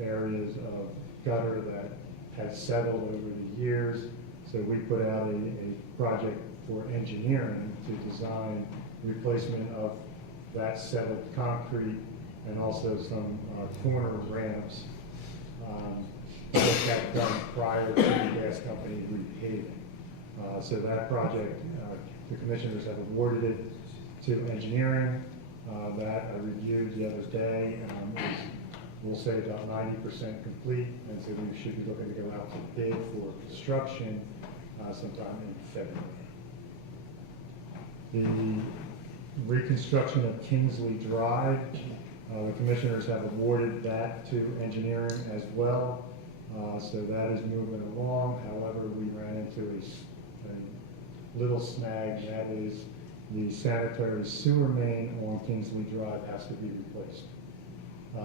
areas of gutter that had settled over the years. So we put out a project for engineering to design replacement of that settled concrete and also some corner ramps that got done prior to the gas company repaving. So that project, the commissioners have awarded it to engineering. That I reviewed the other day. We'll say about 90% complete, and so we should be looking to go out to bid for construction sometime in February. The reconstruction of Kingsley Drive, the commissioners have awarded that to engineering as well. So that is moving along. However, we ran into a little snag, that is the sanitary sewer main on Kingsley Drive has to be replaced.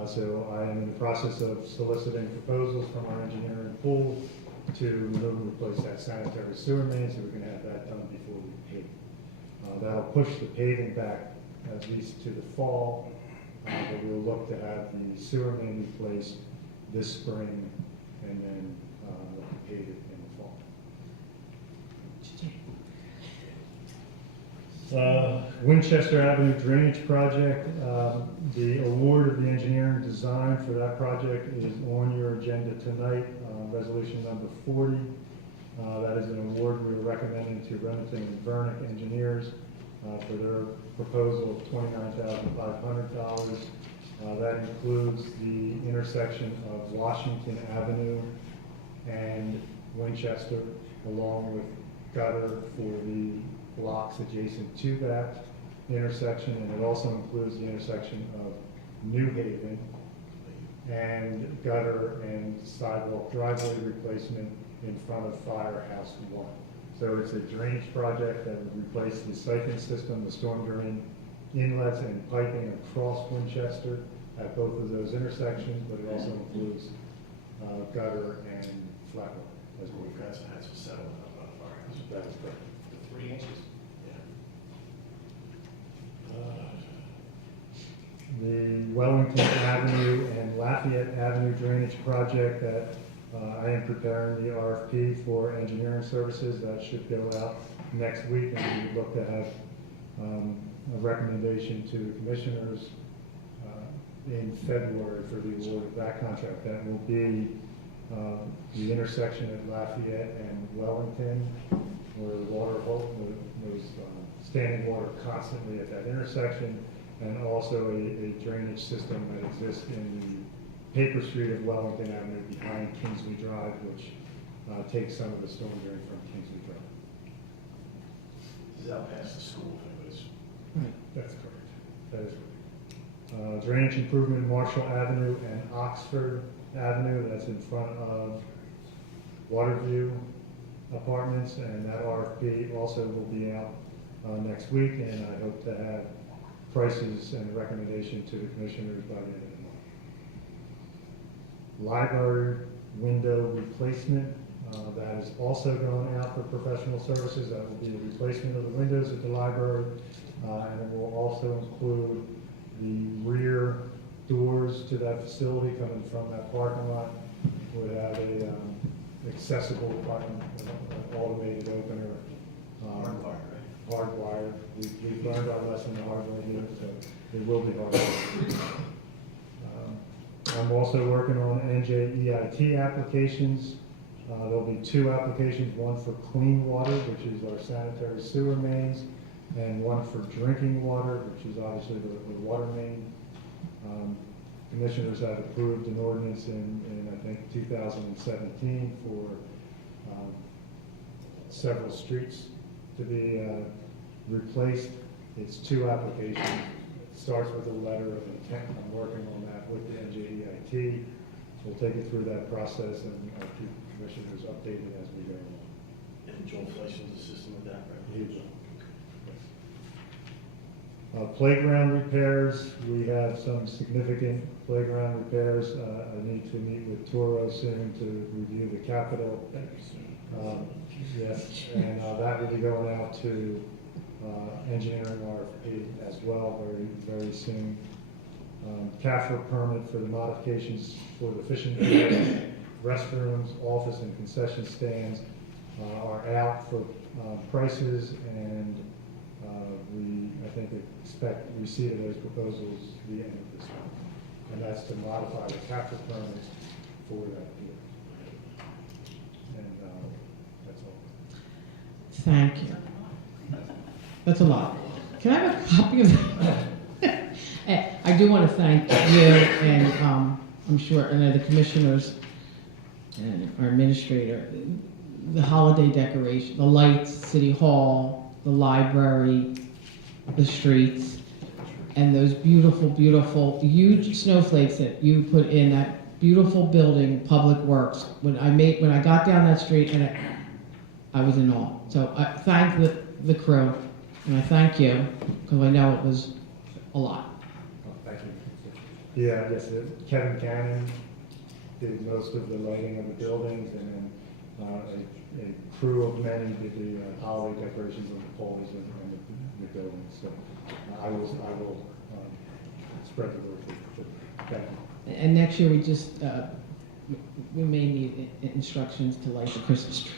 So I am in the process of soliciting proposals from our engineering pool to remove and replace that sanitary sewer main, so we can have that done before we pave. That'll push the paving back at least to the fall, but we'll look to have the sewer main replaced this spring and then look to pave it in the fall. Winchester Avenue Drainage Project, the award of the engineering design for that project is on your agenda tonight, resolution number 40. That is an award we're recommending to Remington and Vernick engineers for their proposal of $29,500. That includes the intersection of Washington Avenue and Winchester, along with gutter for the blocks adjacent to that intersection, and it also includes the intersection of New Haven and gutter and sidewalk driveway replacement in front of Firehouse 1. So it's a drainage project that would replace the siphon system, the storm drain inlets and piping across Winchester at both of those intersections, but it also includes gutter and flat water as well. We've got some settlement up on Firehouse. That is correct. 3 inches. The Wellington Avenue and Lafayette Avenue drainage project that I am preparing the RFP for engineering services. That should go out next week, and we would look to have a recommendation to the commissioners in February for the award of that contract. That will be the intersection at Lafayette and Wellington, where the water, there's standing water constantly at that intersection, and also a drainage system that exists in the paper street of Wellington Avenue behind Kingsley Drive, which takes some of the storm drain from Kingsley Drive. This is out past the school, anyways. That's correct. That is correct. Drainage improvement in Marshall Avenue and Oxford Avenue, that's in front of Waterview Apartments, and that RFP also will be out next week, and I hope to have prices and recommendation to the commissioners by the end of the month. Library window replacement, that is also going out for professional services. That will be a replacement of the windows at the library, and it will also include the rear doors to that facility coming from that parking lot. Would have a accessible parking, automated opener. Hardwired. We've learned our lesson the hard way here, so it will be hardwired. I'm also working on NJEIT applications. There'll be 2 applications, one for clean water, which is our sanitary sewer mains, and one for drinking water, which is obviously the water main. Commissioners have approved an ordinance in I think 2017 for several streets to be replaced. It's 2 applications. It starts with a letter of intent. I'm working on that with the NJEIT. We'll take it through that process, and I'll keep commissioners updated as we go along. And Joel Fleischman's assistant with that, right? He will. Playground repairs, we have some significant playground repairs. I need to meet with Toro soon to review the capital. Yes, and that will be going out to engineering RFP as well very soon. CAFRA permit for the modifications for the fishing pier, restrooms, office, and concession stands are out for prices, and we, I think, expect receipt of those proposals the end of this month. And that's to modify the CAFRA permits for that pier. And that's all. Thank you. That's a lot. Can I have a copy of that? I do want to thank you and I'm sure, and the commissioners and our administrator, the holiday decoration, the lights, City Hall, the library, the streets, and those beautiful, beautiful, huge snowflakes that you put in that beautiful building, Public Works. When I got down that street, and I was in awe. So I thank the crew, and I thank you, because I know it was a lot. Thank you. Yeah, yes, Kevin Cannon did most of the lighting of the buildings, and then a crew of men did the holiday decorations on the poles and the buildings. So I will spread the word for Kevin. And next year, we may need instructions to light the Christmas tree.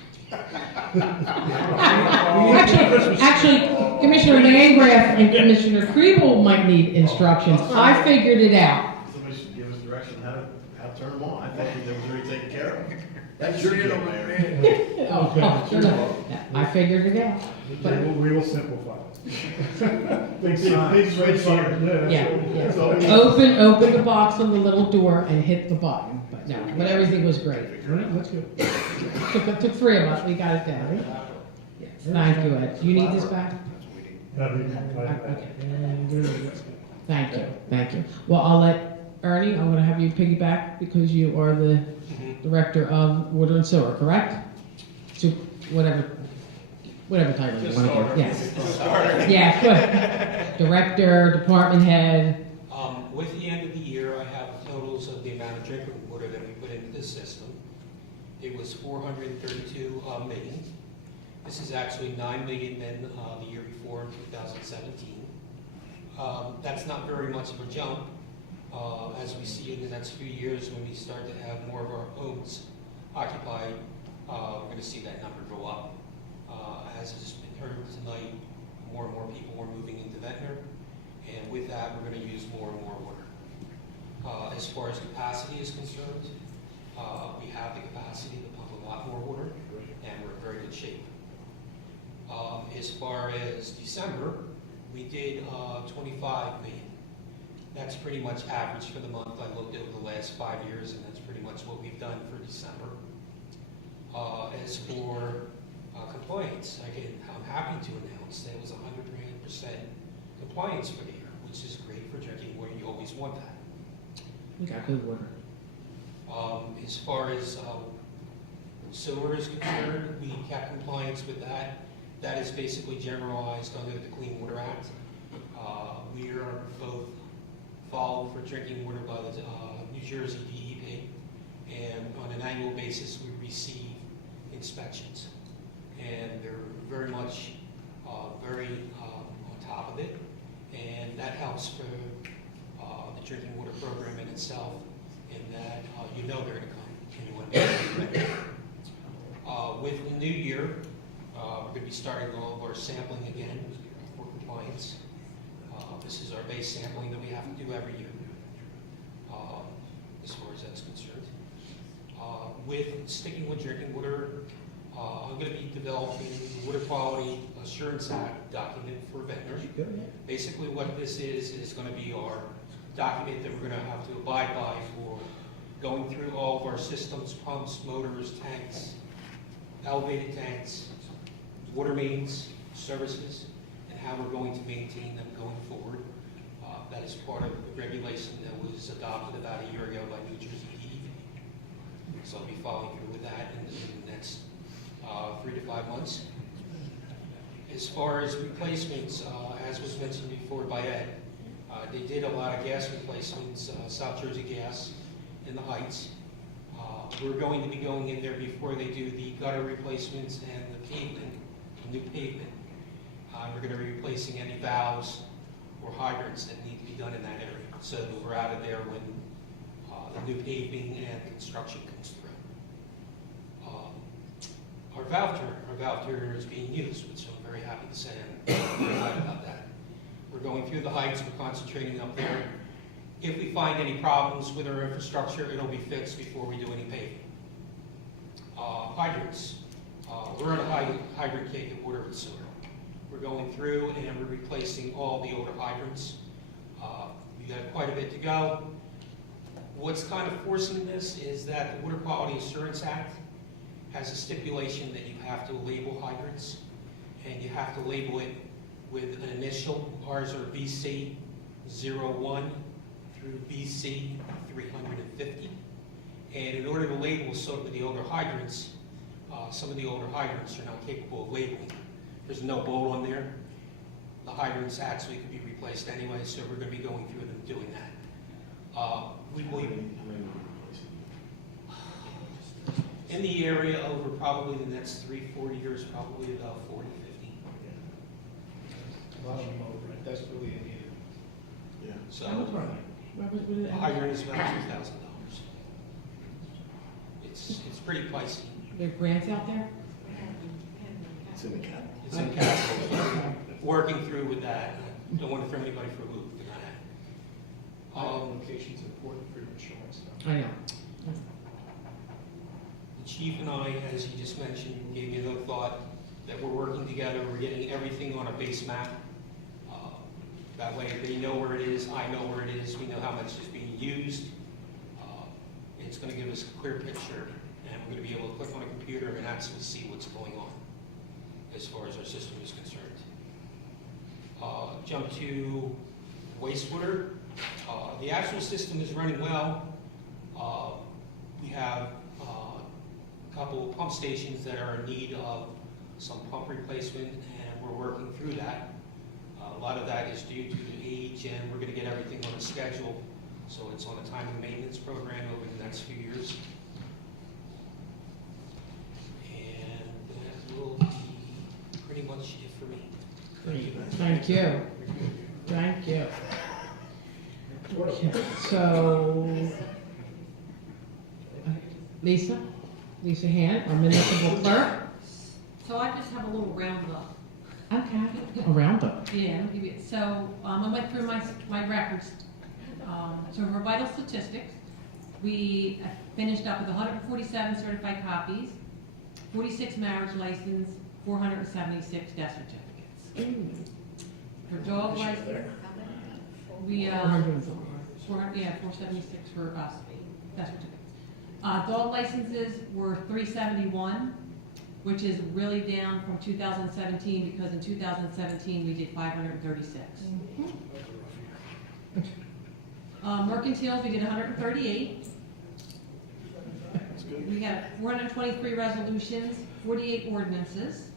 Actually, Commissioner Landgraf and Commissioner Kriebel might need instructions. I figured it out. Somebody should give us direction how to turn them on. I thought that was already taken care of. That's your deal, Mayor. Oh, sure enough. I figured it out. But We will simplify it. Big red sign. yeah. Open the box on the little door and hit the button. But everything was great. That's good. Took 3 of us. We got it down. Yes. Thank you, Ed. Do you need this back? Okay. Thank you. Well, I'll let Ernie, I'm going to have you piggyback because you are the Director of Water and Sewer, correct? So whatever title you want to give. Yes. Yeah, good. Director, department head. With the end of the year, I have totals of the amount of drinking water that we put into the system. It was 432 million. This is actually 9 million than the year before in 2017. That's not very much of a jump. As we see in the next few years, when we start to have more of our homes occupied, we're going to see that number go up. As has been heard tonight, more and more people are moving into Ventnor, and with that, we're going to use more and more water. As far as capacity is concerned, we have the capacity to pump a lot more water, and we're in very good shape. As far as December, we did 25 million. That's pretty much average for the month. I looked over the last 5 years, and that's pretty much what we've done for December. As for compliance, I'm happy to announce that it was 100% compliance for the year, which is great for drinking water. You always want that. We got good water. As far as sewer is concerned, we kept compliance with that. That is basically generalized under the Clean Water Act. We are both followed for drinking water by the New Jersey DEP, and on an annual basis we receive inspections. And they're very much very on top of it, and that helps for the drinking water program in itself, in that you know they're going to come and you want to be ready. With the new year, we're going to be starting all of our sampling again for compliance. This is our base sampling that we have to do every year, as far as that's concerned. With sticking with drinking water, I'm going to be developing the Water Quality Assurance Act document for Ventnor. Basically what this is going to be our document that we're going to have to abide by for going through all of our systems, pumps, motors, tanks, elevated tanks, water mains, services, and how we're going to maintain them going forward. That is part of the regulation that was adopted about a year ago by New Jersey DEP. So I'll be following through with that in the next 3 to 5 months. As far as replacements, as was mentioned before by Ed, they did a lot of gas replacements, South Jersey Gas in the Heights. We're going to be going in there before they do the gutter replacements and the pavement, the new pavement. We're going to be replacing any valves or hydrants that need to be done in that area, so that we're out of there when the new paving and construction comes through. Our valve turner is being used, which I'm very happy to say. I'm very glad about that. We're going through the Heights, we're concentrating up there. If we find any problems with our infrastructure, it'll be fixed before we do any paving. Hydrants. We're at a hydrant cake at water and sewer. We're going through and we're replacing all the older hydrants. We got quite a bit to go. What's kind of forcing this is that the Water Quality Assurance Act has a stipulation that you have to label hydrants, and you have to label it with an initial. Ours are VC 01 through VC 350. And in order to label some of the older hydrants, are not capable of labeling. There's no bolt on there. The hydrants actually could be replaced anyway, so we're going to be going through them doing that. We believe in the area over probably the next 3-4 years, probably about 40, 50. A lot of them over it, that's really needed. Yeah. So How much are they? What was the it? hydrant is about $2,000. It's pretty pricey. There are grants out there? It's in the capital. It's in capital. Working through with that. I don't want to throw anybody for a loop with that. Location's important for your insurance, though. I know. The chief and I, as he just mentioned, gave me another thought that we're working together. We're getting everything on a base map. That way they know where it is, I know where it is, we know how much is being used. It's going to give us a clear picture, and we're going to be able to click on a computer and actually see what's going on as far as our system is concerned. Jump to wastewater. The actual system is running well. We have a couple of pump stations that are in need of some pump replacement, and we're working through that. A lot of that is due to age, and we're going to get everything on a schedule, so it's on a time and maintenance program over the next few years. And that will be pretty much it for me. Thank you. Thank you. So, Lisa Han, our municipal clerk. So I just have a little roundup. Okay. A roundup. Yeah, I'll give you, so I went through my records So for vital statistics, we finished up with 147 certified copies, 46 marriage license, 476 death certificates. For dog license, we, 476 for us, death certificates. Dog licenses were 371, which is really down from 2017, because in 2017 we did 536. Mercantiles, we did 138. We had 423 resolutions, 48 ordinances,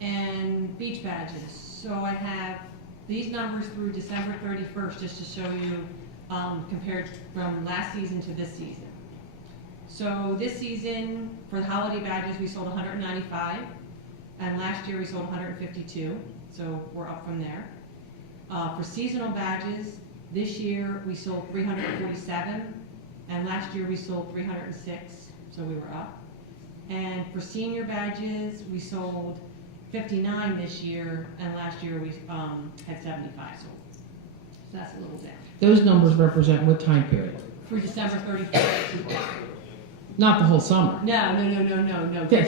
and beach badges. So I have these numbers through December 31st, just to show you compared from last season to this season. So this season, for the holiday badges, we sold 195, and last year we sold 152, so we're up from there. For seasonal badges, this year we sold 347, and last year we sold 306, so we were up. And for senior badges, we sold 59 this year, and last year we had 75 sold. So that's a little down. Those numbers represent what time period? Through December 31st. Not the whole summer. No. Okay.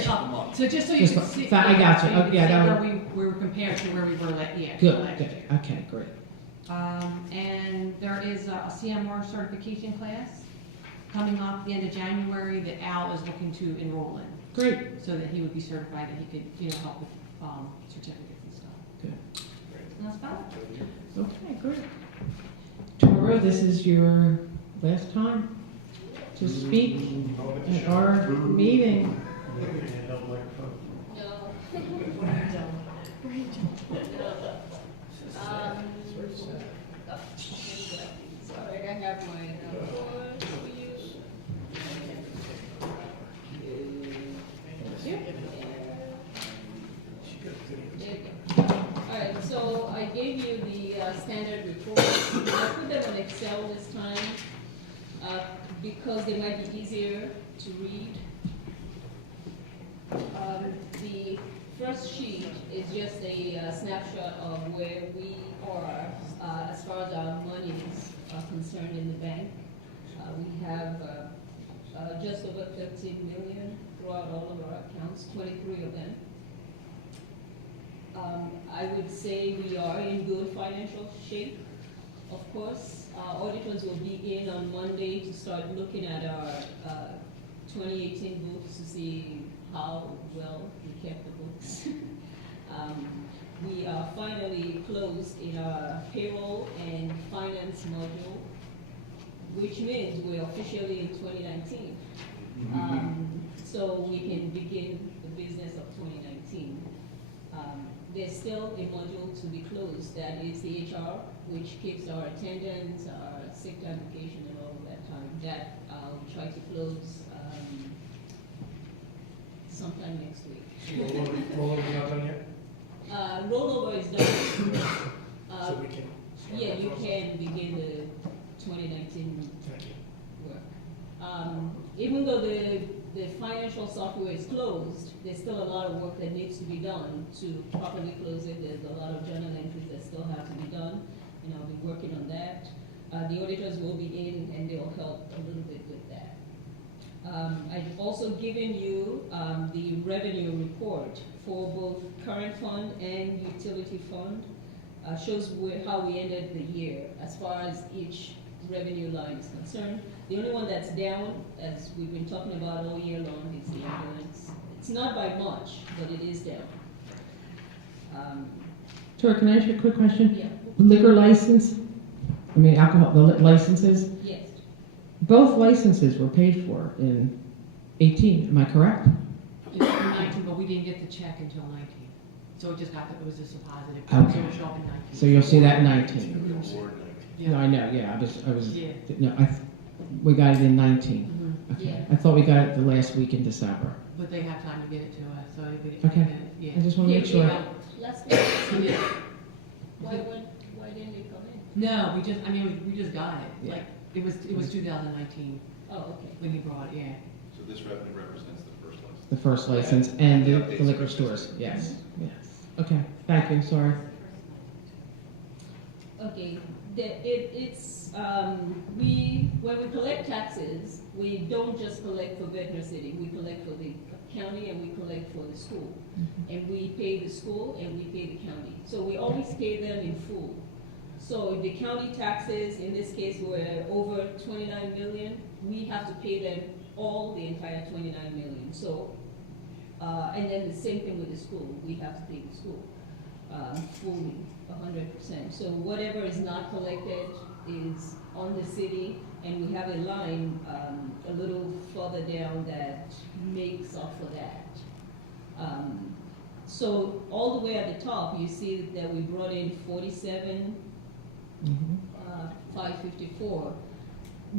So just so you Just can see. I got you. so can Okay, I see got where we were compared to where we were last year. Good. Okay, great. And there is a CMR certification class coming up the end of January that Al is looking to enroll in. Great. So that he would be certified, that he could, help with certificates and stuff. Good. And that's about it. Okay, great. Tara, this is your last time to speak at our meeting. Sorry, I have my board for you. Alright, so I gave you the standard reports. I put them on Excel this time because they might be easier to read. The first sheet is just a snapshot of where we are as far as our monies are concerned in the bank. We have just over 13 million throughout all of our accounts, 23 of them. I would say we are in good financial shape. Of course, our auditors will be in on Monday to start looking at our 2018 books to see how well we kept the books. We are finally closed in our payroll and finance module, which means we're officially in 2019. So we can begin the business of 2019. There's still a module to be closed, that is the HR, which keeps our attendance, our sick time, vacation, and all of that time. That I'll try to close sometime next week. Rollover not done yet? Rollover is done. So we can. Yeah, you can begin the 2019 Thank you. work. Even though the financial software is closed, there's still a lot of work that needs to be done to properly close it. There's a lot of journal entries that still have to be done, and I'll be working on that. The auditors will be in, and they'll help a little bit with that. I've also given you the revenue report for both current fund and utility fund. Shows how we ended the year as far as each revenue line is concerned. The only one that's down, as we've been talking about all year long, is the ambulance. It's not by much, but it is down. Tori, can I ask you a quick question? Yeah. Liquor license, alcohol, the licenses, Yes. both licenses were paid for in 18, am I correct? It's for 19, but we didn't get the check until 19. So it was just a positive. Okay. So it'll show up in 19. So you'll see that in 19. Yeah. No, I know, yeah, Yeah. we got it in 19. Mhm. Okay. Yeah. I thought we got it the last week in December. But they have time to get it to us, so if we Okay. get it, yeah. I just want to make sure. Last week, Yeah. why didn't it come in? No, we just got it. Yeah. Like, it was 2019 Oh, okay. when he brought it, yeah. So this revenue represents the first license. The first license and the liquor stores, yes, yes. Okay, thank you, sorry. Okay, it's when we collect taxes, we don't just collect for Ventnor City, we collect for the county and we collect for the school. And we pay the school and we pay the county. So we always pay them in full. So if the county taxes, in this case, were over 29 million, we have to pay them all, the entire 29 million. So, and then the same thing with the school, we have to pay the school fully, 100%. So whatever is not collected is on the city, and we have a line a little further down that makes up for that. So all the way at the top, you see that we brought in 47, 554.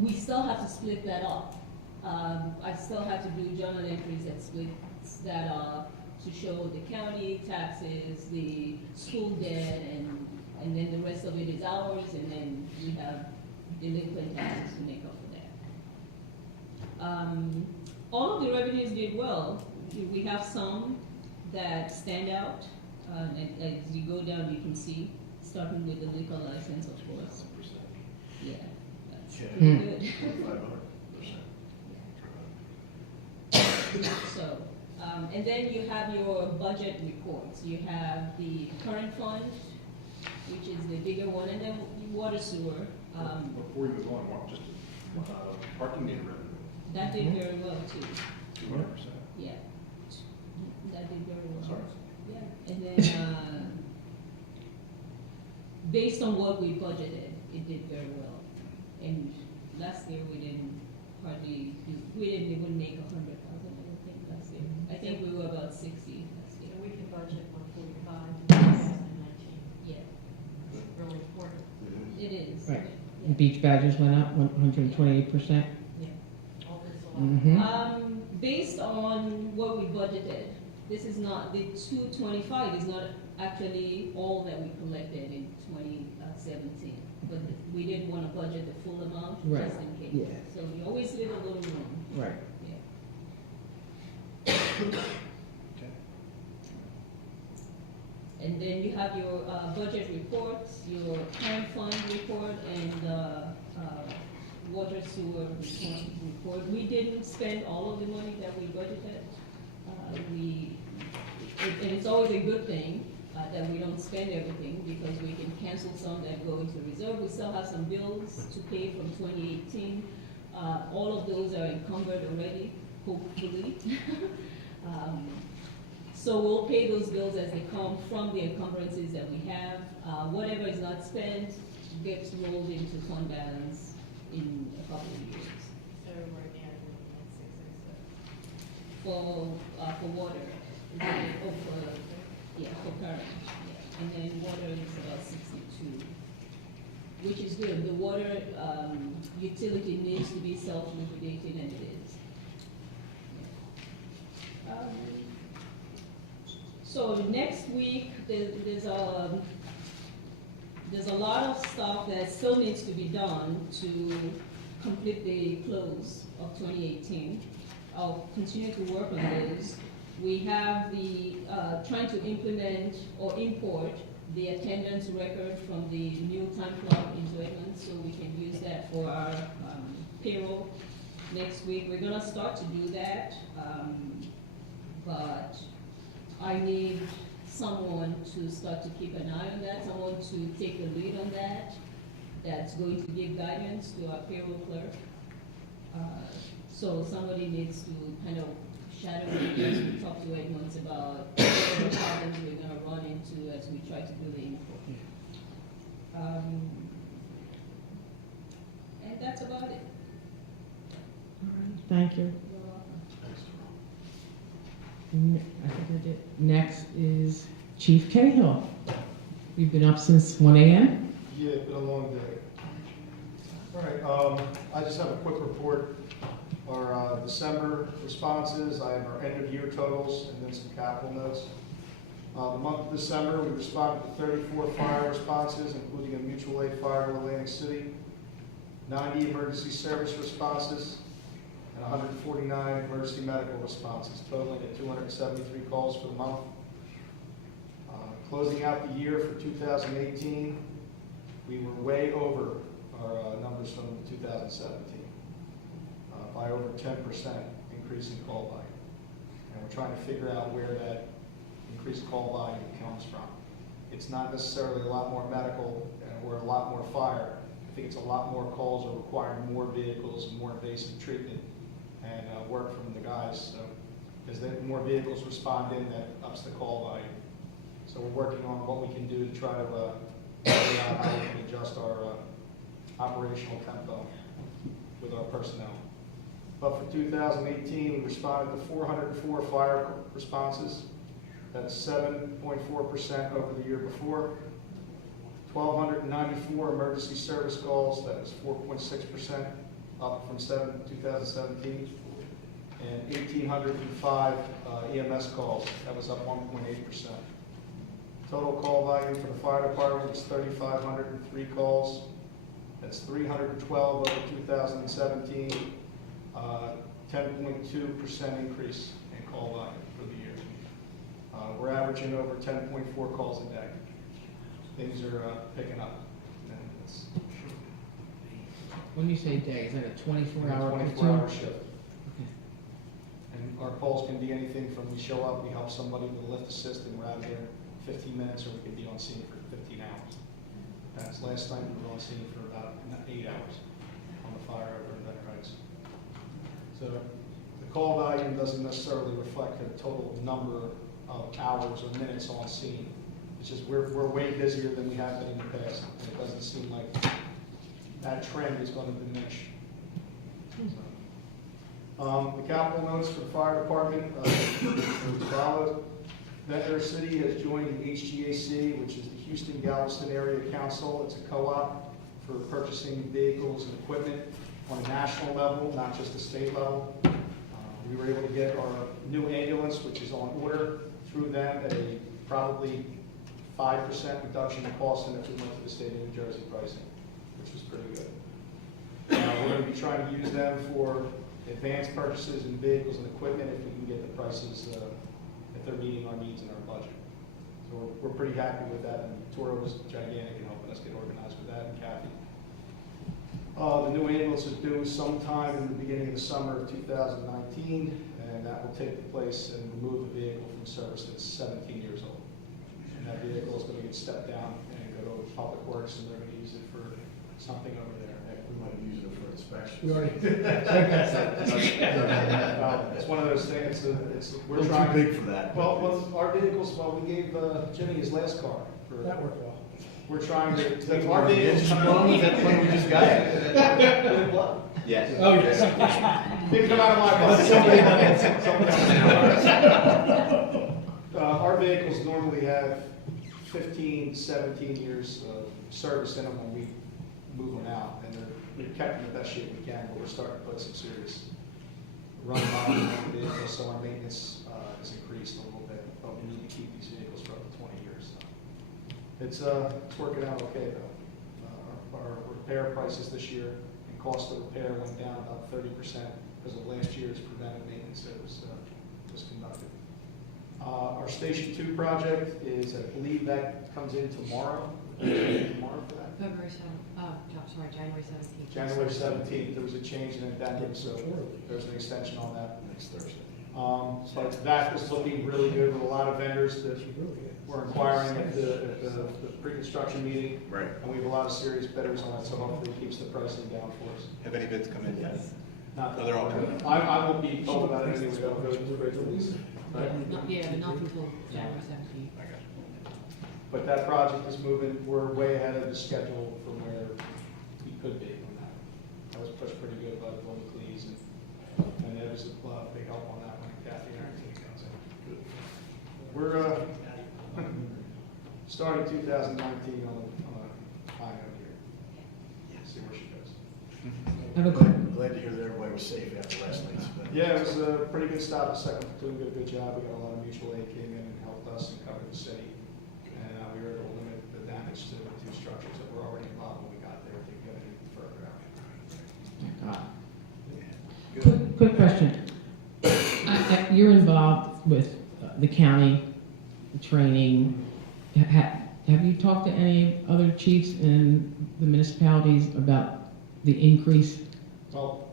We still have to split that up. I still have to do journal entries that splits that up to show the county taxes, the school debt, and then the rest of it is ours, and then we have delinquent taxes to make up for that. All of the revenues did well. We have some that stand out, and as you go down, you can see, starting with the liquor license, of course. Yeah, that's pretty good. 500%. So, and then you have your budget reports. You have the current fund, which is the bigger one, and then water sewer. Before we move on, just parking meter revenue. That did very well too. 200%. Yeah, that did very well. Sorry. Yeah, and then based on what we budgeted, it did very well. And last year we didn't hardly do, we didn't even make 100,000. I don't think last year. I think we were about 60 last year. And we can budget 145 in 2019. Yeah, Really important. it is. Right. And beach badges went up 128%. Yeah. All this along. Based on what we budgeted, this is not, the 225 is not actually all that we collected in 2017. But we didn't want to budget the full amount, Right. just in case. Yeah. So we always leave a little room. Right. Yeah. And then you have your budget reports, your current fund report, and water sewer report. We didn't spend all of the money that we budgeted. And it's always a good thing that we don't spend everything, because we can cancel some that go into reserve. We still have some bills to pay from 2018. All of those are encumbered already, hopefully. So we'll pay those bills as they come from the encumbrances that we have. Whatever is not spent gets rolled into fund balance in a couple of years. So right now, we're at 666. For water, for current, yeah. And then water is about 62, which is good. The water utility needs to be self-liquidated, and it is. Yeah. So next week, there's a lot of stuff that still needs to be done to complete the close of 2018. I'll continue to work on those. We have the trying to implement or import the attendance record from the new time clock into Edmonds, so we can use that for our payroll next week. We're gonna start to do that, but I need someone to start to keep an eye on that, someone to take the lead on that, that's going to give guidance to our payroll clerk. So somebody needs to kind of shadow me as we talk to Edmonds about what problems we're gonna run into as we try to do the import. And that's about it. Thank you. You're welcome. I think I did. Next is Chief Cahill. We've been up since 1 a.m. Yeah, it's been a long day. All right, I just have a quick report. Our December responses, I have our end of year totals, and then some capital notes. The month of December, we responded to 34 fire responses, including a mutual aid fire in Atlantic City, 90 emergency service responses, and 149 emergency medical responses, totaling at 273 calls for the month. Closing out the year for 2018, we were way over our numbers from 2017 by over 10% increase in call volume. And we're trying to figure out where that increased call volume comes from. It's not necessarily a lot more medical or a lot more fire. I think it's a lot more calls are requiring more vehicles and more invasive treatment and work from the guys. So as more vehicles respond in, that ups the call volume. So we're working on what we can do to try to figure out how we can adjust our operational tempo with our personnel. But for 2018, we responded to 404 fire responses. That's 7.4% over the year before. 1,294 emergency service calls. That was 4.6% up from 2017. And 1,805 EMS calls. That was up 1.8%. Total call volume for the fire department was 3,503 calls. That's 312 over 2017. 10.2% increase in call volume for the year. We're averaging over 10.4 calls a day. Things are picking up. And it's When you say day, is that a 24-hour? 24-hour shift. And our calls can be anything from we show up, we help somebody with a lift assist, and we're out there in 15 minutes, or we can be on scene for 15 hours. That's last time we were on scene for about 8 hours on the fire over in Ventnor Heights. So the call volume doesn't necessarily reflect the total number of hours or minutes on scene. It's just we're way busier than we have been in the past, and it doesn't seem like that trend is going to diminish. The capital notes for the fire department follow. Ventnor City has joined the HGAC, which is the Houston Galveston Area Council. It's a co-op for purchasing vehicles and equipment on a national level, not just a state level. We were able to get our new ambulance, which is on order, through them at a probably 5% reduction in cost than if we went to the state of New Jersey pricing, which was pretty good. We're going to be trying to use them for advanced purchases in vehicles and equipment if we can get the prices, if they're meeting our needs and our budget. So we're pretty happy with that, and Toro was gigantic in helping us get organized with that, and Kathy. The new ambulance is due sometime in the beginning of the summer of 2019, and that will take the place and remove the vehicle from service that's 17 years old. And that vehicle is going to get stepped down and go to Public Works, and they're going to use it for something over there. We might use it for inspection. We already did that. It's one of those things, we're Too trying. big for that. Well, our vehicles, we gave Jimmy his last car. That worked well. We're trying to, our vehicles come out. That's when we just got it. Yes. Oh, yes. Didn't come out of my budget. Our vehicles normally have 15, 17 years of service in them when we move them out, and we've kept them in the best shape we can, but we're starting to put some serious run miles on the vehicles, so our maintenance has increased a little bit, but we need to keep these vehicles for up to 20 years. So it's working out okay though. Our repair prices this year and cost of repair went down about 30% because of last year's preventive maintenance that was conducted. Our Station 2 project is, I believe that comes in tomorrow. Tomorrow for that? February 7th, sorry, January 17th. January 17th, there was a change in addendum, so there's an extension on that. Next Thursday. But that was looking really good with a lot of vendors that were inquiring at the pre-construction meeting. Right. And we have a lot of serious bidders on it, so hopefully it keeps the pricing down for us. Have any bids come in yet? Not Oh, they're all good. I won't be told about it anyway, I'll go to the release. But not until January 17th. I got you. But that project is moving, we're way ahead of the schedule from where we could be on that. That was pushed pretty good by Bill McLeese, and there was a big help on that one, Kathy and our team comes in. We're starting 2019 on a high note here. See where she goes. I'm glad to hear that everybody was safe after last night's event. Yeah, it was a pretty good stop. The second platoon did a good job. We got a lot of mutual aid came in and helped us and covered the city. And we were able to limit the damage to the two structures that were already involved when we got there to get any further out. Quick question. You're involved with the county, training. Have you talked to any other chiefs in the municipalities about the increase, Well,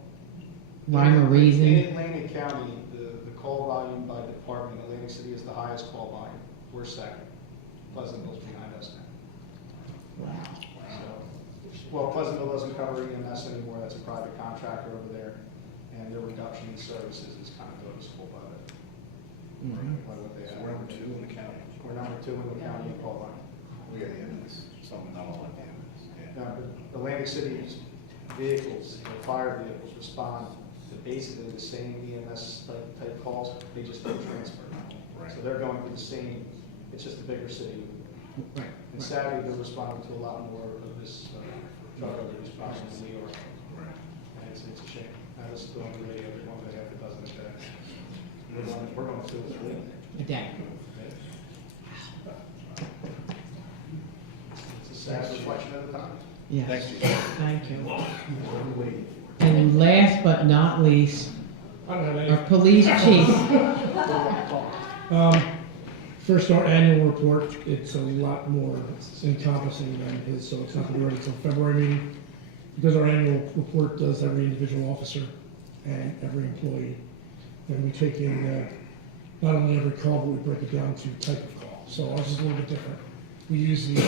rhyme or reason? in Atlantic County, the call volume by department, Atlantic City is the highest call volume. We're second. Pleasantville's behind us now. Wow. Well, Pleasantville doesn't cover EMS anymore, that's a private contractor over there, and their reduction in services is kind of noticeable by what they have. We're number 2 in the county. We're number 2 in the county in call volume. We got ambulance, something not all like ambulance, yeah. Now, but Atlantic City's vehicles, the fire vehicles respond to basically the same EMS type calls, they just don't transfer. Right. So they're going through the same, it's just a bigger city. Right. And sadly, they're responding to a lot more of this drug-related response in New York. Right. And it's a shame. I listen to on the radio every 1 day after dozen a day. We're going to 2 or 3. A day. It's a sad reflection of the time. Yes. Thanks, Chief. Thank you. We're waiting. And last but not least, I don't have any. our police chief. First, our annual report, it's a lot more encompassing than his, so it's not going to be ready until February meeting. Because our annual report does every individual officer and every employee. And we take in not only every call, but we break it down to type of call. So ours is a little bit different. We use the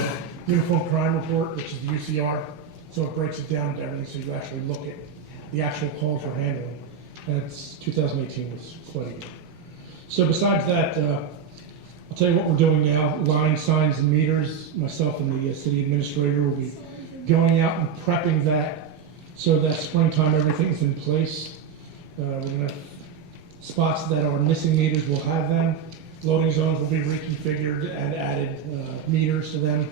Uniform Crime Report, which is the UCR, so it breaks it down to everything, so you actually look at the actual calls we're handling. And it's 2018 was quite a year. So besides that, I'll tell you what we're doing now. Line signs and meters. Myself and the city administrator will be going out and prepping that so that springtime everything's in place. We're going to have spots that are missing meters, we'll have them. Loading zones will be reconfigured and added meters to them.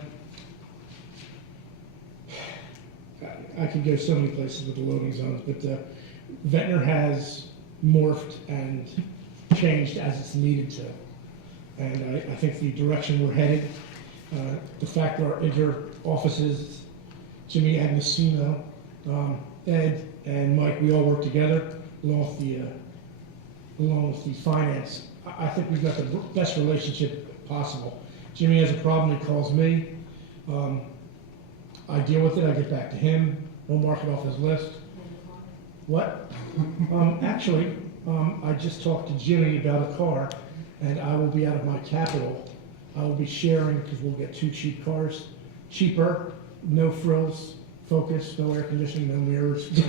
I could go so many places with the loading zones, but Ventnor has morphed and changed as it's needed to. And I think the direction we're headed, the fact that our inter-offices, Jimmy Agnesino, Ed, and Mike, we all work together along with the finance. I think we've got the best relationship possible. Jimmy has a problem, he calls me. I deal with it, I get back to him, we'll mark it off his list. What? Actually, I just talked to Jimmy about a car, and I will be out of my capital. I will be sharing, because we'll get 2 cheap cars, cheaper, no frills, Focus, no air conditioning, no mirrors. The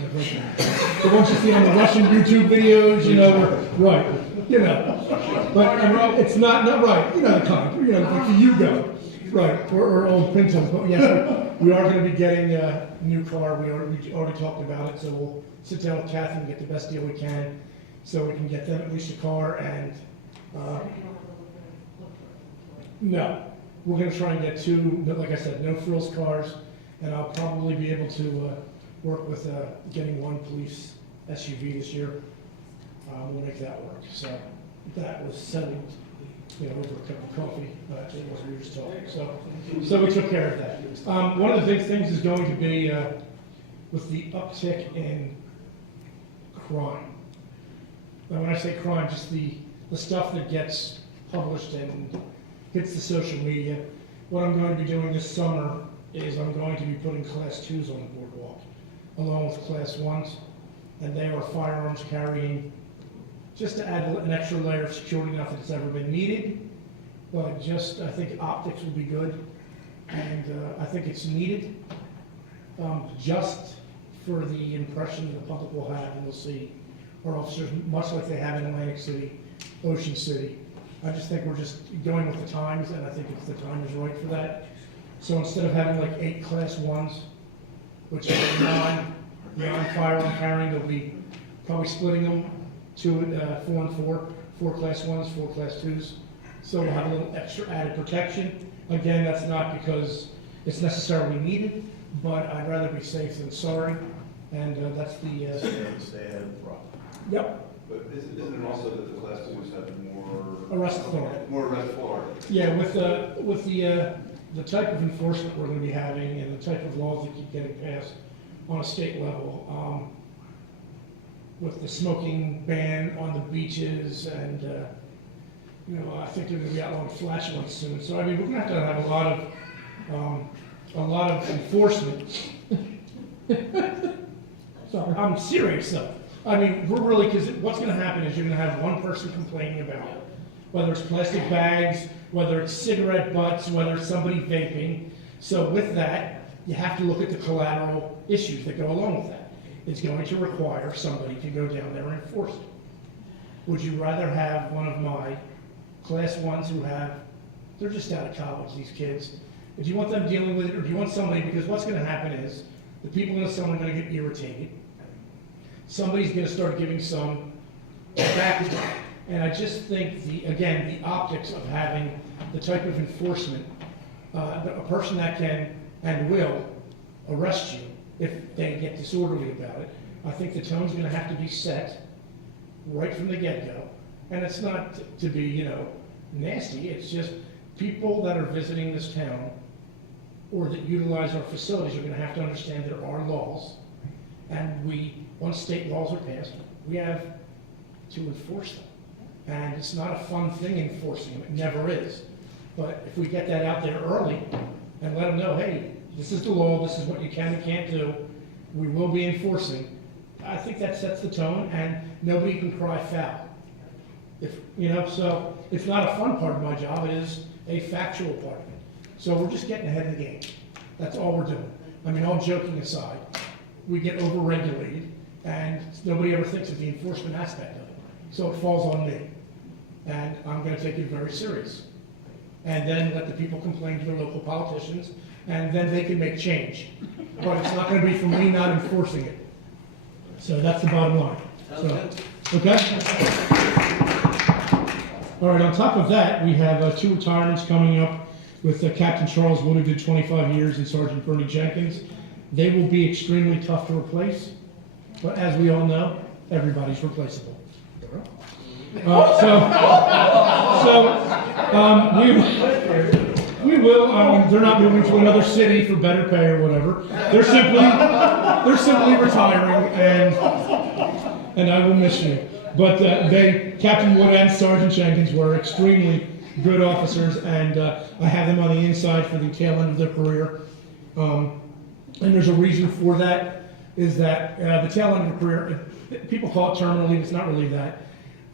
ones you see on the Russian YouTube videos, you know, right, you know. But I mean, it's not right, you know, the kind, you know, like the Yugo, right, or old Pintos. But yes, we are going to be getting a new car. We already talked about it, so we'll sit down with Kathy and get the best deal we can, so we can get them at least a car. And no, we're going to try and get 2, like I said, no frills cars. And I'll probably be able to work with getting 1 police SUV this year. We'll make that work. So that was settled, you know, over a cup of coffee. It wasn't, we were just talking. So we took care of that. One of the big things is going to be with the uptick in crime. Now, when I say crime, just the stuff that gets published and hits the social media. What I'm going to be doing this summer is I'm going to be putting Class 2s on the boardwalk, along with Class 1s, and they are firearms carrying, just to add an extra layer of security, not that it's ever been needed, but just, I think optics will be good, and I think it's needed, just for the impression the public will have, and they'll see our officers, much like they have in Atlantic City, Ocean City. I just think we're just going with the times, and I think it's the time is right for that. So instead of having like 8 Class 1s, which are non-firearm carrying, they'll be probably splitting them 4 and 4, 4 Class 1s, 4 Class 2s. So we'll have a little extra added protection. Again, that's not because it's necessarily needed, but I'd rather be safe than sorry. And that's the... Stay ahead of the problem. Yep. But isn't it also that the Class 2s have more... Arrest authority. More arrest authority? Yeah, with the type of enforcement we're going to be having and the type of laws that keep getting passed on a state level, with the smoking ban on the beaches, and you know, I think they're going to be outlawing flashlights soon. So I mean, we're going to have a lot of a lot of enforcement. So, I'm serious though. I mean, we're really, because what's gonna happen is you're gonna have one person complaining about it. Whether it's plastic bags, whether it's cigarette butts, whether it's somebody vaping. So with that, you have to look at the collateral issues that go along with that. It's going to require somebody to go down there and enforce it. Would you rather have one of my class ones who they're just out of college, these kids. Do you want them dealing with it, or do you want somebody, because what's gonna happen is, the people in the summer are gonna get irritated. Somebody's gonna start giving some back. And I just think the optics of having the type of enforcement, a person that can and will arrest you if they get disorderly about it, I think the tone's gonna have to be set right from the get-go. And it's not to be, nasty, it's just people that are visiting this town or that utilize our facilities are gonna have to understand there are laws. And once state laws are passed, we have to enforce them. And it's not a fun thing enforcing them, it never is. But if we get that out there early and let them know, hey, this is the law, this is what you can and can't do, we will be enforcing, I think that sets the tone and nobody can cry foul. So it's not a fun part of my job, it is a factual part of it. So we're just getting ahead of the game. That's all we're doing. I mean, all joking aside, we get overregulated and nobody ever thinks of the enforcement aspect of it. So it falls on me. And I'm gonna take it very serious. And then let the people complain to their local politicians, and then they can make change. But it's not gonna be from me not enforcing it. So that's the bottom line. Okay? All right, on top of that, we have 2 retirements coming up with Captain Charles Wood, who did 25 years, and Sergeant Bernie Jenkins. They will be extremely tough to replace, but as we all know, everybody's replaceable. We will. They're not moving to another city for better pay or whatever. They're simply retiring, and I will miss you. But Captain Wood and Sergeant Jenkins were extremely good officers, and I have them on the inside for the tail end of their career. And there's a reason for that, is that the tail end of the career, people call it terminal leave, it's not really that.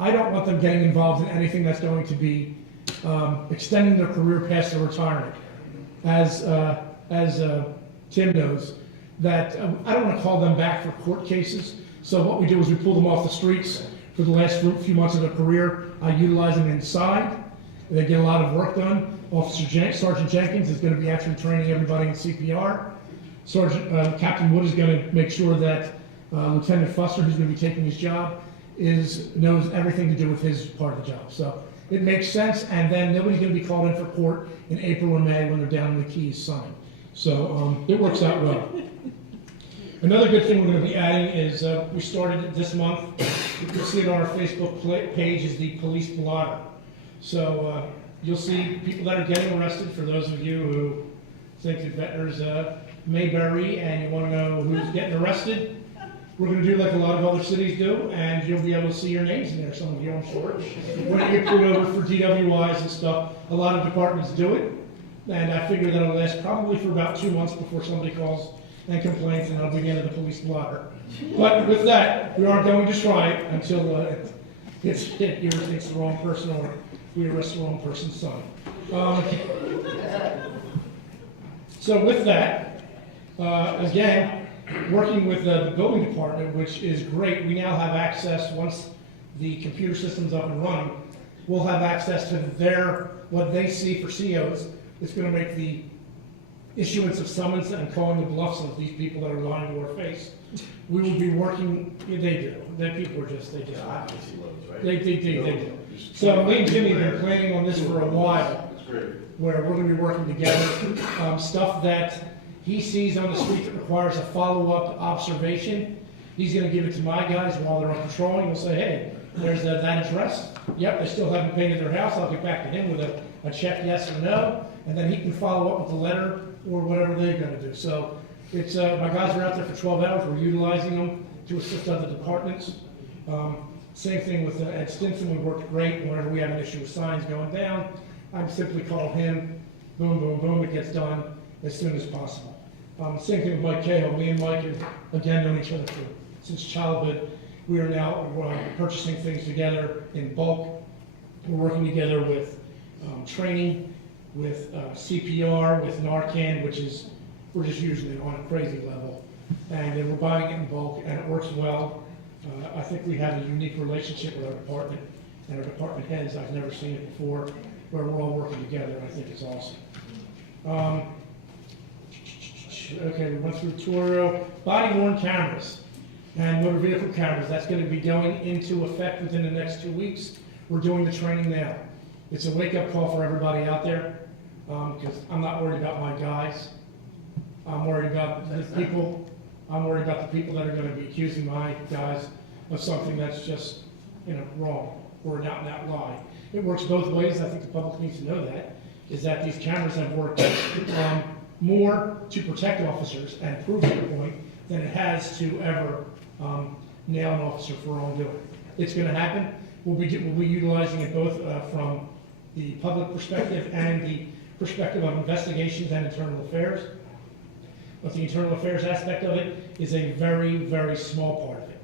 I don't want them getting involved in anything that's going to be extending their career past their retirement. As Tim knows, that I don't want to call them back for court cases. So what we do is we pull them off the streets for the last few months of their career. I utilize them inside. They get a lot of work done. Sergeant Jenkins is going to be actually training everybody in CPR. Captain Wood is going to make sure that Lieutenant Fuster, who's going to be taking his job, knows everything to do with his part of the job. So it makes sense, and then nobody's going to be called in for court in April or May when they're down in the keys signed. So it works out well. Another good thing we're going to be adding is we started it this month. You can see it on our Facebook page, is the police blotter. So you'll see people that are getting arrested. For those of you who think that Ventnor's Mayberry and you want to know who's getting arrested, we're going to do like a lot of other cities do, and you'll be able to see your names in there, some of you, I'm sure. When you get pulled over for DWIs and stuff, a lot of departments do it, and I figure that'll last probably for about 2 months before somebody calls and complains, and that'll be the end of the police blotter. But with that, we are going to try it until it irritates the wrong person or we arrest the wrong person's son. So with that, again, working with the building department, which is great, we now have access, once the computer system's up and running, we'll have access to what they see for COs. It's going to make the issuance of summons and calling the bluffs of these people that are lying to our face. We will be working, they do. They do. They do. So me and Jimmy have been planning on this for a while, where we're going to be working together. Stuff that he sees on the street that requires a follow-up observation, he's going to give it to my guys while they're on patrolling. We'll say, hey, there's that address. Yep, they still haven't painted their house. I'll get back to him with a check yes or no, and then he can follow up with the letter or whatever they're going to do. So it's my guys are out there for 12 hours. We're utilizing them to assist other departments. Same thing with Ed Stinson. We worked great. Whenever we have an issue with signs going down, I simply call him. Boom, boom, boom. It gets done. as soon as possible. Same thing with Mike Cahill. Me and Mike have, again, known each other since childhood. We are now purchasing things together in bulk. We're working together with training, with CPR, with Narcan, which is, we're just using it on a crazy level. And then we're buying it in bulk, and it works well. I think we have a unique relationship with our department and our department heads. I've never seen it before, where we're all working together. I think it's awesome. Okay, we went through Toro, body-worn cameras and motor vehicle cameras. That's going to be going into effect within the next 2 weeks. We're doing the training now. It's a wake-up call for everybody out there, because I'm not worried about my guys. I'm worried about the people. I'm worried about the people that are going to be accusing my guys of something that's just, wrong or an out-and-out lie. It works both ways. I think the public needs to know that, is that these cameras have worked more to protect officers and prove their point than it has to ever nail an officer for wrongdoing. It's going to happen. We'll be utilizing it both from the public perspective and the perspective of investigations and internal affairs. But the internal affairs aspect of it is a very, very small part of it.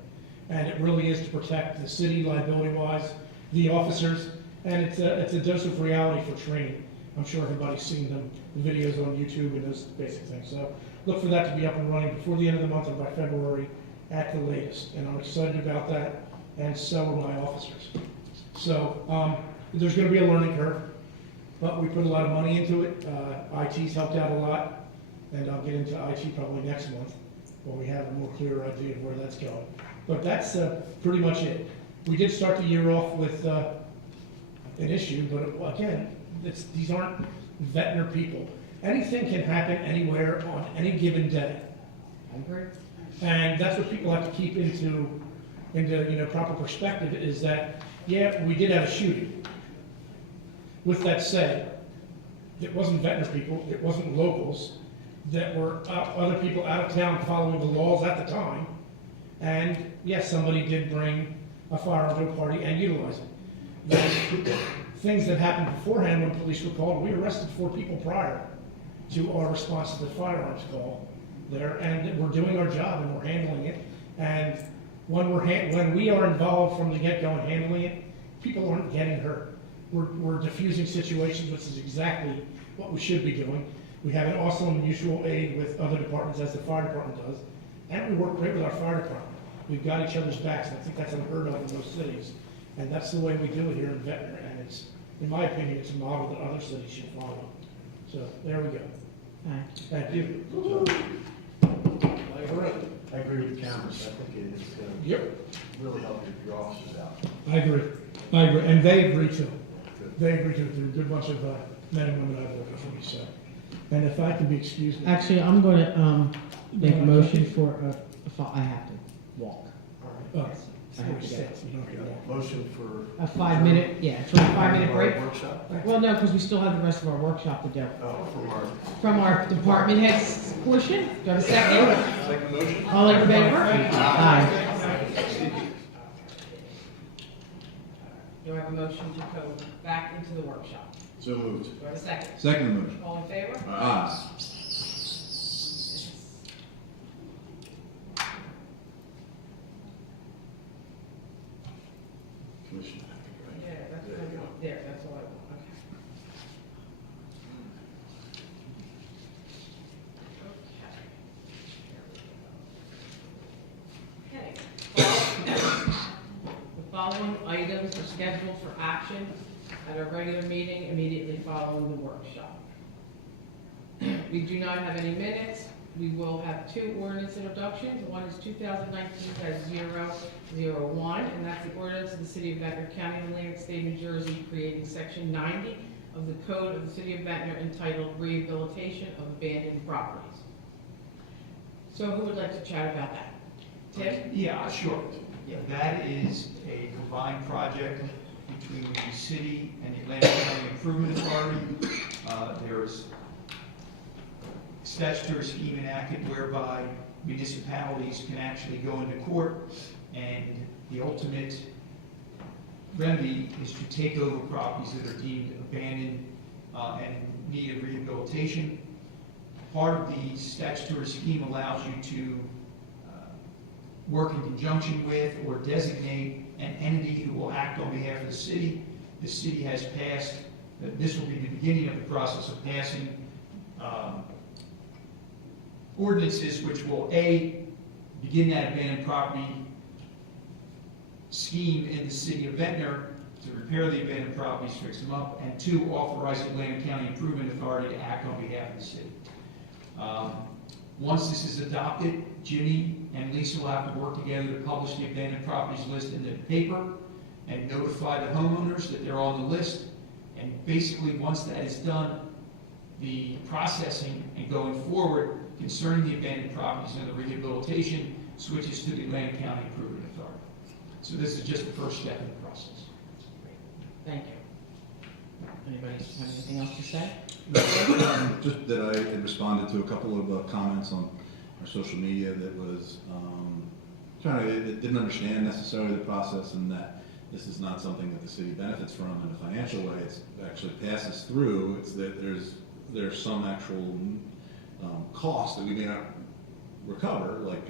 And it really is to protect the city liability-wise, the officers, and it's a dose of reality for training. I'm sure everybody's seen the videos on YouTube and those basic things. So look for that to be up and running before the end of the month or by February at the latest. And I'm excited about that, and so are my officers. So there's going to be a learning curve, but we put a lot of money into it. IT's helped out a lot, and I'll get into IT probably next month when we have a more clear idea of where that's going. But that's pretty much it. We did start the year off with an issue, but again, these aren't Ventnor people. Anything can happen anywhere on any given day. I agree. And that's what people have to keep into proper perspective, is that, yeah, we did have a shooting. With that said, it wasn't Ventnor people, it wasn't locals, that were other people out of town following the laws at the time. And yes, somebody did bring a firearm to a party and utilize it. Those things that happened beforehand when police were called, we arrested 4 people prior to our response to the firearms call there, and we're doing our job and we're handling it. And when we are involved from the get-go and handling it, people aren't getting hurt. We're diffusing situations, which is exactly what we should be doing. We have an awesome mutual aid with other departments, as the fire department does, and we work great with our fire department. We've got each other's backs, and I think that's unheard of in most cities. And that's the way we do it here in Ventnor, and it's, in my opinion, it's a model that other cities should follow. So, there we go. Thank you. I agree with the cameras. I think it's going to really help your officers out. I agree, and they agree too. They agree too. They're a good bunch of men and women I've worked with, let me say. And if I can be excused. Actually, I'm going to make a motion for I have to walk. All right. I have to sit. You don't get that. Motion for A 5-minute, for a 5-minute break. Workshop? Well, no, because we still have the rest of our workshop to do. Oh, From our department heads portion. Do I have a second? Second motion? All in favor? Aye. Do I have a motion to go back into the workshop? So moved. Do I have a second? Second motion. All in favor? Aye. Commissioner. Yeah, that's what I want. There, that's all I want, okay. Okay. The following items are scheduled for action at our regular meeting immediately following the workshop. We do not have any minutes. We will have 2 ordinance introductions. One is 2019-001, and that's the ordinance of the City of Ventnor, County of Atlantic State, New Jersey, creating Section 90 of the Code of the City of Ventnor entitled Rehabilitation of Abandoned Properties. So who would like to chat about that? Tim? Yeah, sure. That is a combined project between the city and the Atlantic County Improvement Authority. There's statutory scheme enacted whereby municipalities can actually go into court, and the ultimate remedy is to take over properties that are deemed abandoned and need of rehabilitation. part of the statutory scheme allows you to work in conjunction with or designate an entity who will act on behalf of the city. The city has passed, this will be the beginning of the process of passing ordinances which will, A, begin that abandoned property scheme in the city of Ventnor to repair the abandoned properties, fix them up, and 2, authorize the Atlantic County Improvement Authority to act on behalf of the city. Once this is adopted, Jimmy and Lisa will have to work together to publish the abandoned properties list in the paper and notify the homeowners that they're on the list. And basically, once that is done, the processing and going forward concerning the abandoned properties and the rehabilitation switches to the Atlantic County Improvement Authority. So this is just the first step in the process. Thank you. Anybody have anything else to say? Just that I had responded to a couple of comments on our social media that was that didn't understand necessarily the process, and that this is not something that the city benefits from in a financial way. It actually passes through. It's that there's some actual cost that we may not recover, like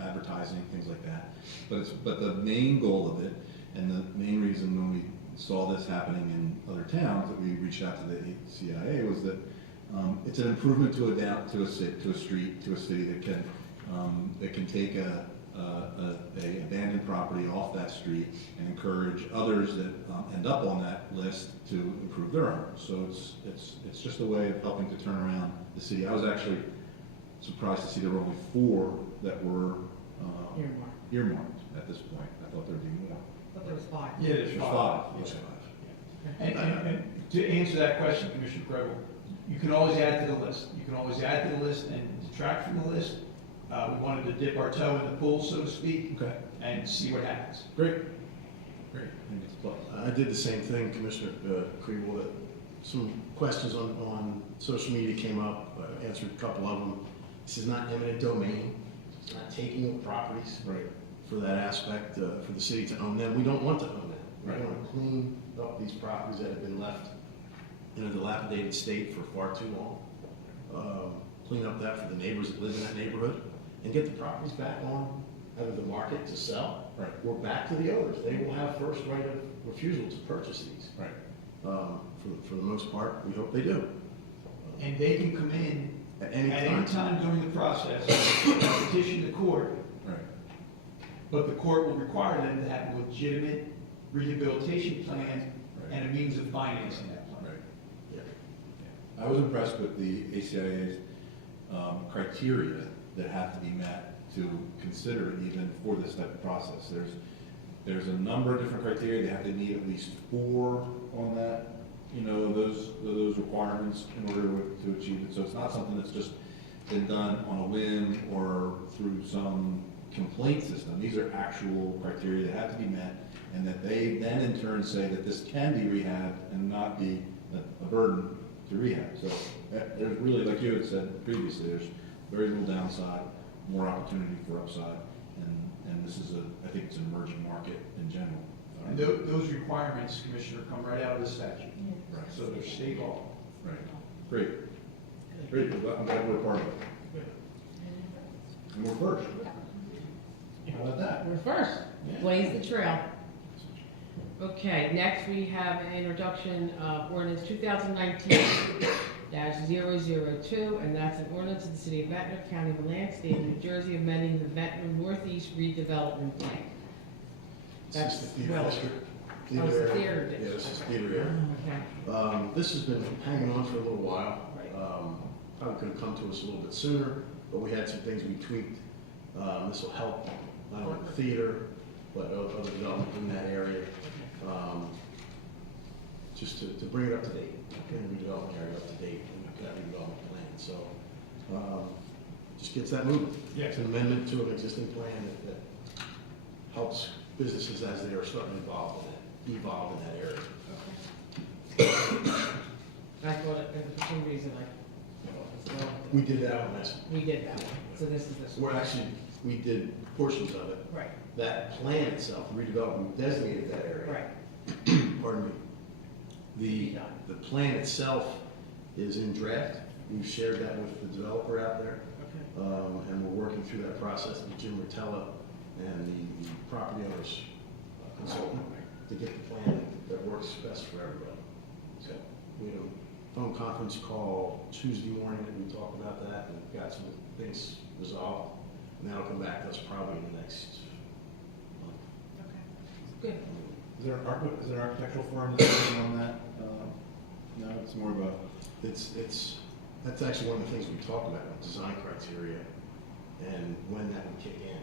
advertising, things like that. But the main goal of it, and the main reason when we saw this happening in other towns that we reached out to the CIA was that it's an improvement to a street, to a city that can take a abandoned property off that street and encourage others that end up on that list to improve their homes. So it's just a way of helping to turn around the city. I was actually surprised to see there were only 4 that were earmarked at this point. I thought there'd be more. But there was 5. Yeah, there's 5. And to answer that question, Commissioner Pregel, you can always add to the list. You can always add to the list and detract from the list. We wanted to dip our toe in the pool, so to speak, and see what happens. Great. I did the same thing, Commissioner Kriebel. Some questions on social media came up. I answered a couple of them. This is not eminent domain. It's not taking of properties for that aspect, for the city to own them. We don't want to own them. We want to clean up these properties that have been left in a dilapidated state for far too long. Clean up that for the neighbors that live in that neighborhood, and get the properties back on out of the market to sell, or back to the owners. They will have first right of refusal to purchase these. For the most part, we hope they do. And they can come in at any time during the process, petition the court, but the court will require them to have a legitimate rehabilitation plan and a means of financing that plan. I was impressed with the ACIA's criteria that have to be met to consider it even for this type of process. There's a number of different criteria. They have to meet at least 4 on that, those requirements in order to achieve it. So it's not something that's just been done on a whim or through some complaint system. These are actual criteria that have to be met, and that they then in turn say that this can be rehabbed and not be a burden to rehab. So there's really, like you had said previously, there's very little downside, more opportunity for upside, and this is I think it's an emerging market in general. And those requirements, Commissioner, come right out of the statute. So they're state law. Great. I'm glad we're a part of it. And we're first. How about that? We're first. Blaze the trail. Okay, next we have an introduction of ordinance 2019-002, and that's an ordinance of the City of Ventnor, County of Atlantic, State of New Jersey, amending the Ventnor Northeast redevelopment plan. That's the theater well, district. Oh, it's the theater district. Yeah, this is theater area. Okay. This has been hanging on for a little while. Probably could have come to us a little bit sooner, but we had some things we tweaked. This will help not only the theater, but other development in that area. Just to bring it up to date, bring the redevelopment area up to date, and that redevelopment plan. So just gets that moving. It's an amendment to an existing plan that helps businesses as they are starting to evolve in that area. I thought for some reason we did that one last. We did that one. So this is this one. Well, actually, we did portions of it. Right. That plan itself, redevelopment, we designated that area. Right. Pardon me. The plan itself is in draft. we've shared that with the developer out there. And we're working through that process with Jim Rotella and the property owner's consultant to get the plan that works best for everybody. So we had a phone conference call Tuesday morning and we talked about that and got some things resolved. And that'll come back to us probably in the next month. Good. Is there an architectural firm that's working on that? No, it's more of a. That's actually one of the things we talked about, design criteria and when that would kick in.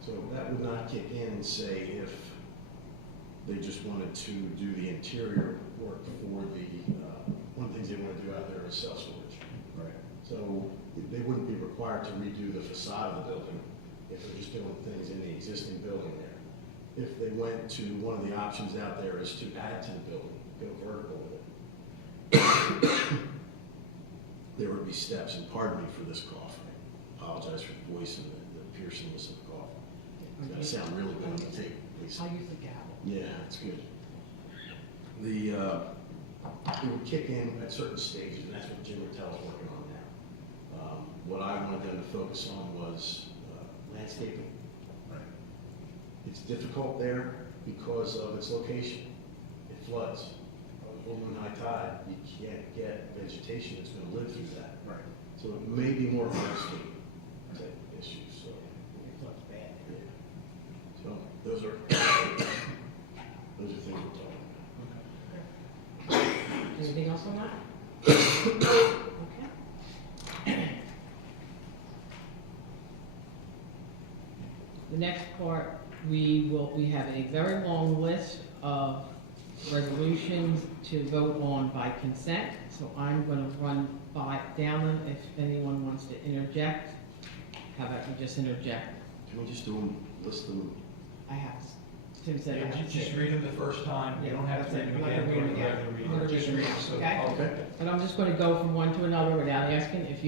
So that would not kick in, say, if they just wanted to do the interior work for the, one of the things they want to do out there is self-storage. Right. So they wouldn't be required to redo the facade of the building if they're just doing things in the existing building there. If they went to, one of the options out there is to add to the building, go vertical with it. There would be steps, and pardon me for this cough. I apologize for the voice and the piercingness of the cough. It's gonna sound really good on the tape, please. I'll use the gavel. Yeah, it's good. It would kick in at certain stages, and that's what Jim Rattel's working on now. What I wanted them to focus on was landscaping. Right. It's difficult there because of its location. It floods. Over high tide, you can't get vegetation that's going to live through that. Right. So it may be more landscape type issues. So, Bad. yeah. So those are things we're talking about. Anything else on that? Okay. The next part, we have a very long list of resolutions to vote on by consent, so I'm going to run down them. If anyone wants to interject, how about you just interject? Can we just do them, list them? I have, Tim said I Yeah, have just read them the first time, you don't have to read them I'm not again. gonna read them again. I'm gonna Just read read them. them, so. Okay. Okay. But I'm just going to go from one to another without asking. If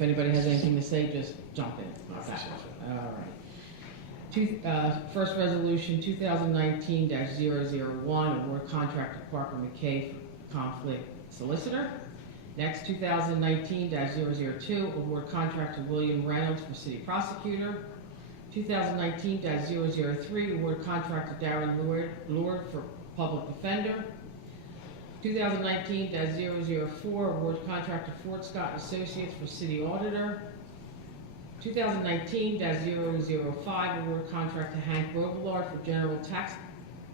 anybody has anything to say, just jump in. Not for something. All right. First resolution, 2019-001, award contract to Parker McKay for conflict solicitor. Next, 2019-002, award contract to William Reynolds for city prosecutor. 2019-003, award contract to Darren Lord for public defender. 2019-004, award contract to Fort Scott Associates for city auditor. 2019-005, award contract to Hank Robillard for general tax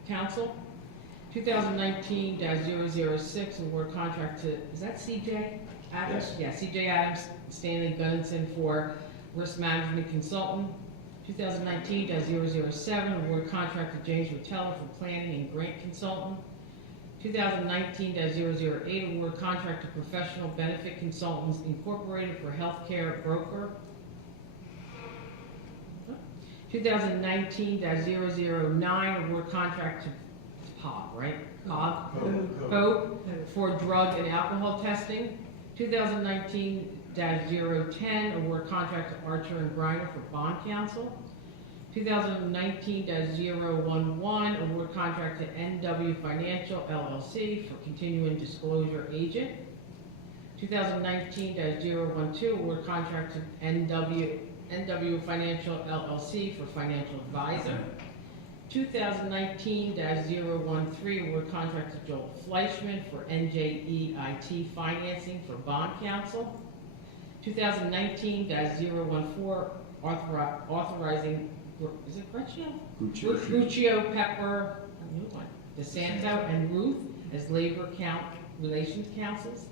counsel. 2019-006, award contract to, is that CJ Adams? Yes. Yeah, CJ Adams, Stanley Gunnison for risk management consultant. 2019-007, award contract to James Rotella for planning and grant consultant. 2019-008, award contract to Professional Benefit Consultants Incorporated for healthcare broker. 2019-009, award contract to POG, right? POG for drug and alcohol testing. 2019-010, award contract to Archer and Griner for bond counsel. 2019-011, award contract to NW Financial LLC for continuing disclosure agent. 2019-012, award contract to NW Financial LLC for financial advisor. 2019-013, award contract to Joel Fleischman for NJEIT financing for bond counsel. 2019-014, authorizing, is it Guccio, Pepper, a new one, DeSanto, and Ruth as labor relations counsels.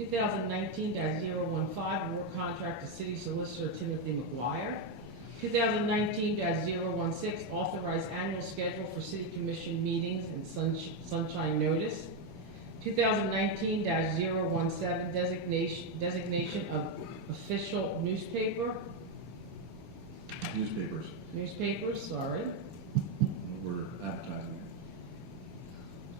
2019-015, award contract to city solicitor Timothy McGuire. 2019-016, authorize annual schedule for city commission meetings and sunshine notice. 2019-017, designation of official newspaper. Newspapers, sorry. We're advertising it.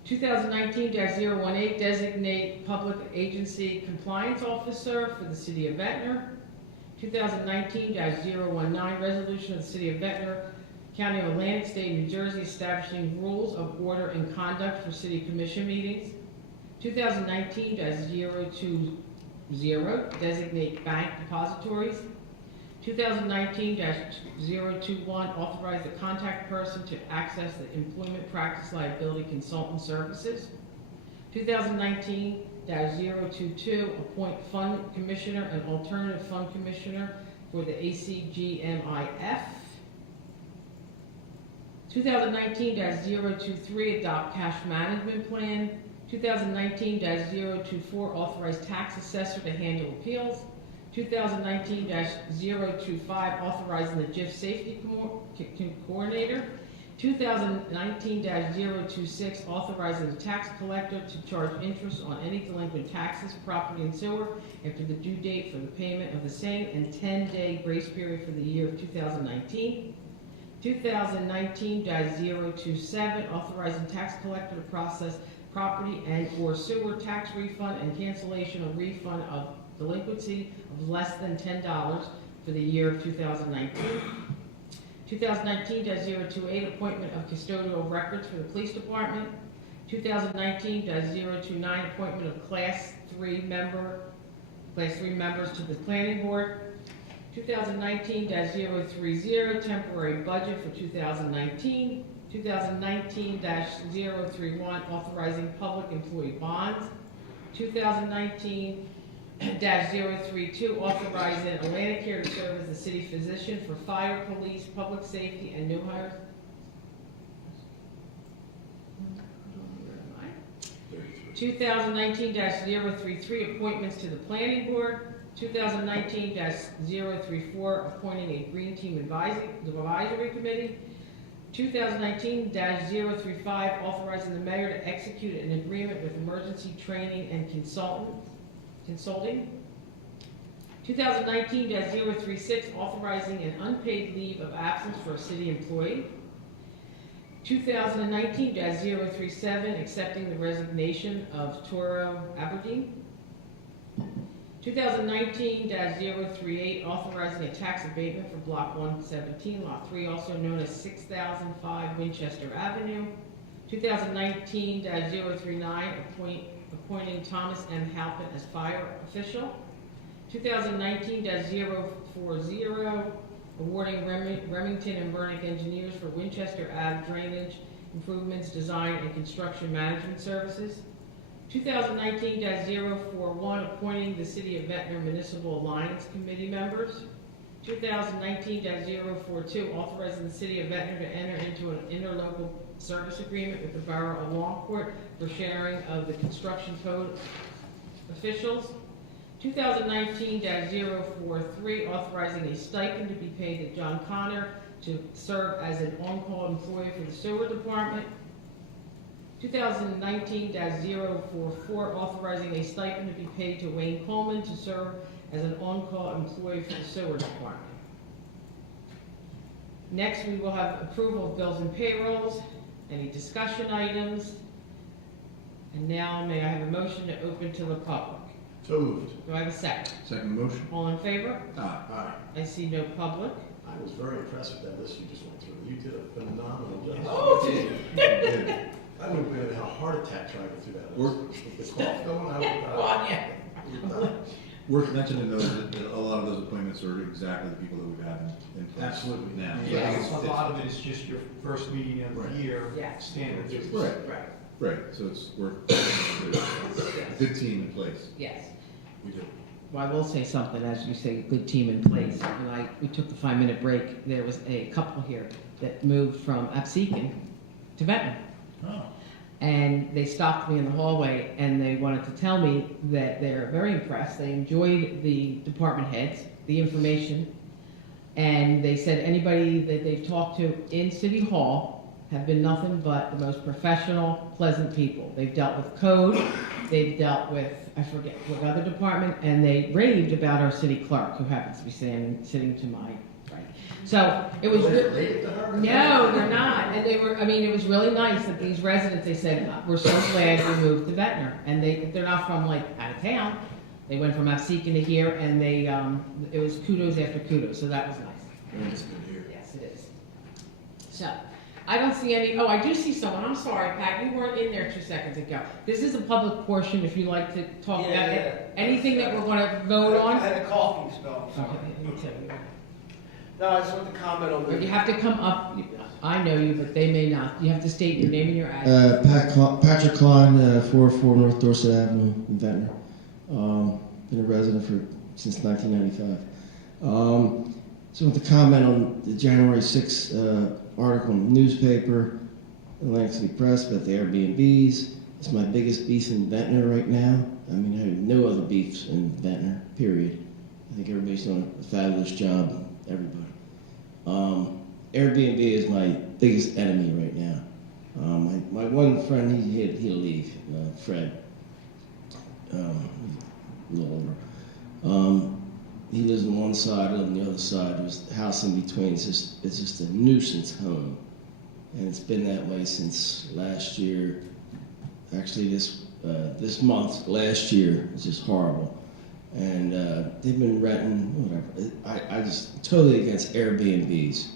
2019-018, designate public agency compliance officer for the city of Ventnor. 2019-019, resolution of the city of Ventnor, County of Atlantic, State of New Jersey, establishing rules of order and conduct for city commission meetings. 2019-020, designate bank depositories. 2019-021, authorize the contact person to access the employment practice liability consultant services. 2019-022, appoint fund commissioner and alternative fund commissioner for the ACGMIF. 2019-023, adopt cash management plan. 2019-024, authorize tax assessor to handle appeals. 2019-025, authorizing the GIF safety coordinator. 2019-026, authorizing the tax collector to charge interest on any delinquent taxes, property, and sewer after the due date for the payment of the same, and 10-day grace period for the year of 2019. 2019-027, authorizing tax collector to process property and/or sewer tax refund and cancellation or refund of delinquency of less than $10 for the year of 2019. 2019-028, appointment of custodial records for the police department. 2019-029, appointment of Class 3 members to the planning board. 2019-030, temporary budget for 2019. 2019-031, authorizing public employee bonds. 2019-032, authorizing Atlantic Care to serve as the city physician for fire, police, public safety, and new hires. 2019-033, appointments to the planning board. 2019-034, appointing a green team advisory committee. 2019-035, authorizing the mayor to execute an agreement with emergency training and consulting. 2019-036, authorizing an unpaid leave of absence for a city employee. 2019-037, accepting the resignation of Toro Aberdeen. 2019-038, authorizing a tax abatement for Block 117, Lot 3, also known as 6005 Winchester Avenue. 2019-039, appointing Thomas M. Halpin as fire official. 2019-040, awarding Remington and Burnick engineers for Winchester Ave drainage improvements, design, and construction management services. 2019-041, appointing the City of Ventnor Municipal Alliance Committee members. 2019-042, authorizing the City of Ventnor to enter into an interlocal service agreement with the Borough of Longport for sharing of the construction code officials. 2019-043, authorizing a stipend to be paid to John Connor to serve as an on-call employee for the sewer department. 2019-044, authorizing a stipend to be paid to Wayne Coleman to serve as an on-call employee for the sewer department. Next, we will have approval of bills and payrolls, any discussion items. And now, may I have a motion to open to the public? So moved. Do I have a second? Second motion. All in favor? Aye. I see no public. I was very impressed with that list you just went through. You did a phenomenal job. Oh, You did. I would have had a heart attack trying to go through that We're- list. With the cough going, I would Worth mentioning though that a lot of those appointments are exactly the people that we've had in place. Absolutely. Now. Yeah. A lot of it is just your first meeting of Right. the year, Yeah. standard. Right, Right, right, so it's worth, a good team in place. yes. We do. Well, I will say something, as you say, good team in place. When we took the 5-minute break, there was a couple here that moved from Absecon to Ventnor. Oh. And they stopped me in the hallway and they wanted to tell me that they're very impressed. They enjoyed the department heads, the information. And they said anybody that they've talked to in City Hall have been nothing but the most professional, pleasant people. They've dealt with code, they've dealt with, I forget what other department, and they raved about our city clerk, who happens to be sitting to my right. So it was. No, they're not. And they were, it was really nice that these residents, they said, we're so glad we moved to Ventnor. And they're not from out of town. They went from Absecon to here and it was kudos after kudos, so that was nice. That's good to hear. Yes, it is. So, I don't see any, oh, I do see someone, I'm sorry, Pat, you weren't in there 2 seconds ago. This is a public portion, if you'd like to talk about it. Anything that we're gonna vote on? I had a coughing spell, so. No, I just want to comment on But you the, have to come up, I know you, but they may not. You have to state your name and your address. Patrick Klein, 404 North Dorset Avenue in Ventnor. Been a resident since 1995. So I want to comment on the January 6th article in the newspaper, Atlantic City Press, about the Airbnbs. It's my biggest beef in Ventnor right now. I mean, I have no other beefs in Ventnor, period. I think everybody's doing a fabulous job, everybody. Airbnb is my biggest enemy right now. My one friend, he'll leave, Fred. A little older. He lives on one side, I live on the other side. There's a house in between. It's just a nuisance home, and it's been that way since last year. Actually, this month, last year, it's just horrible. And they've been renting, whatever. I just totally against Airbnbs.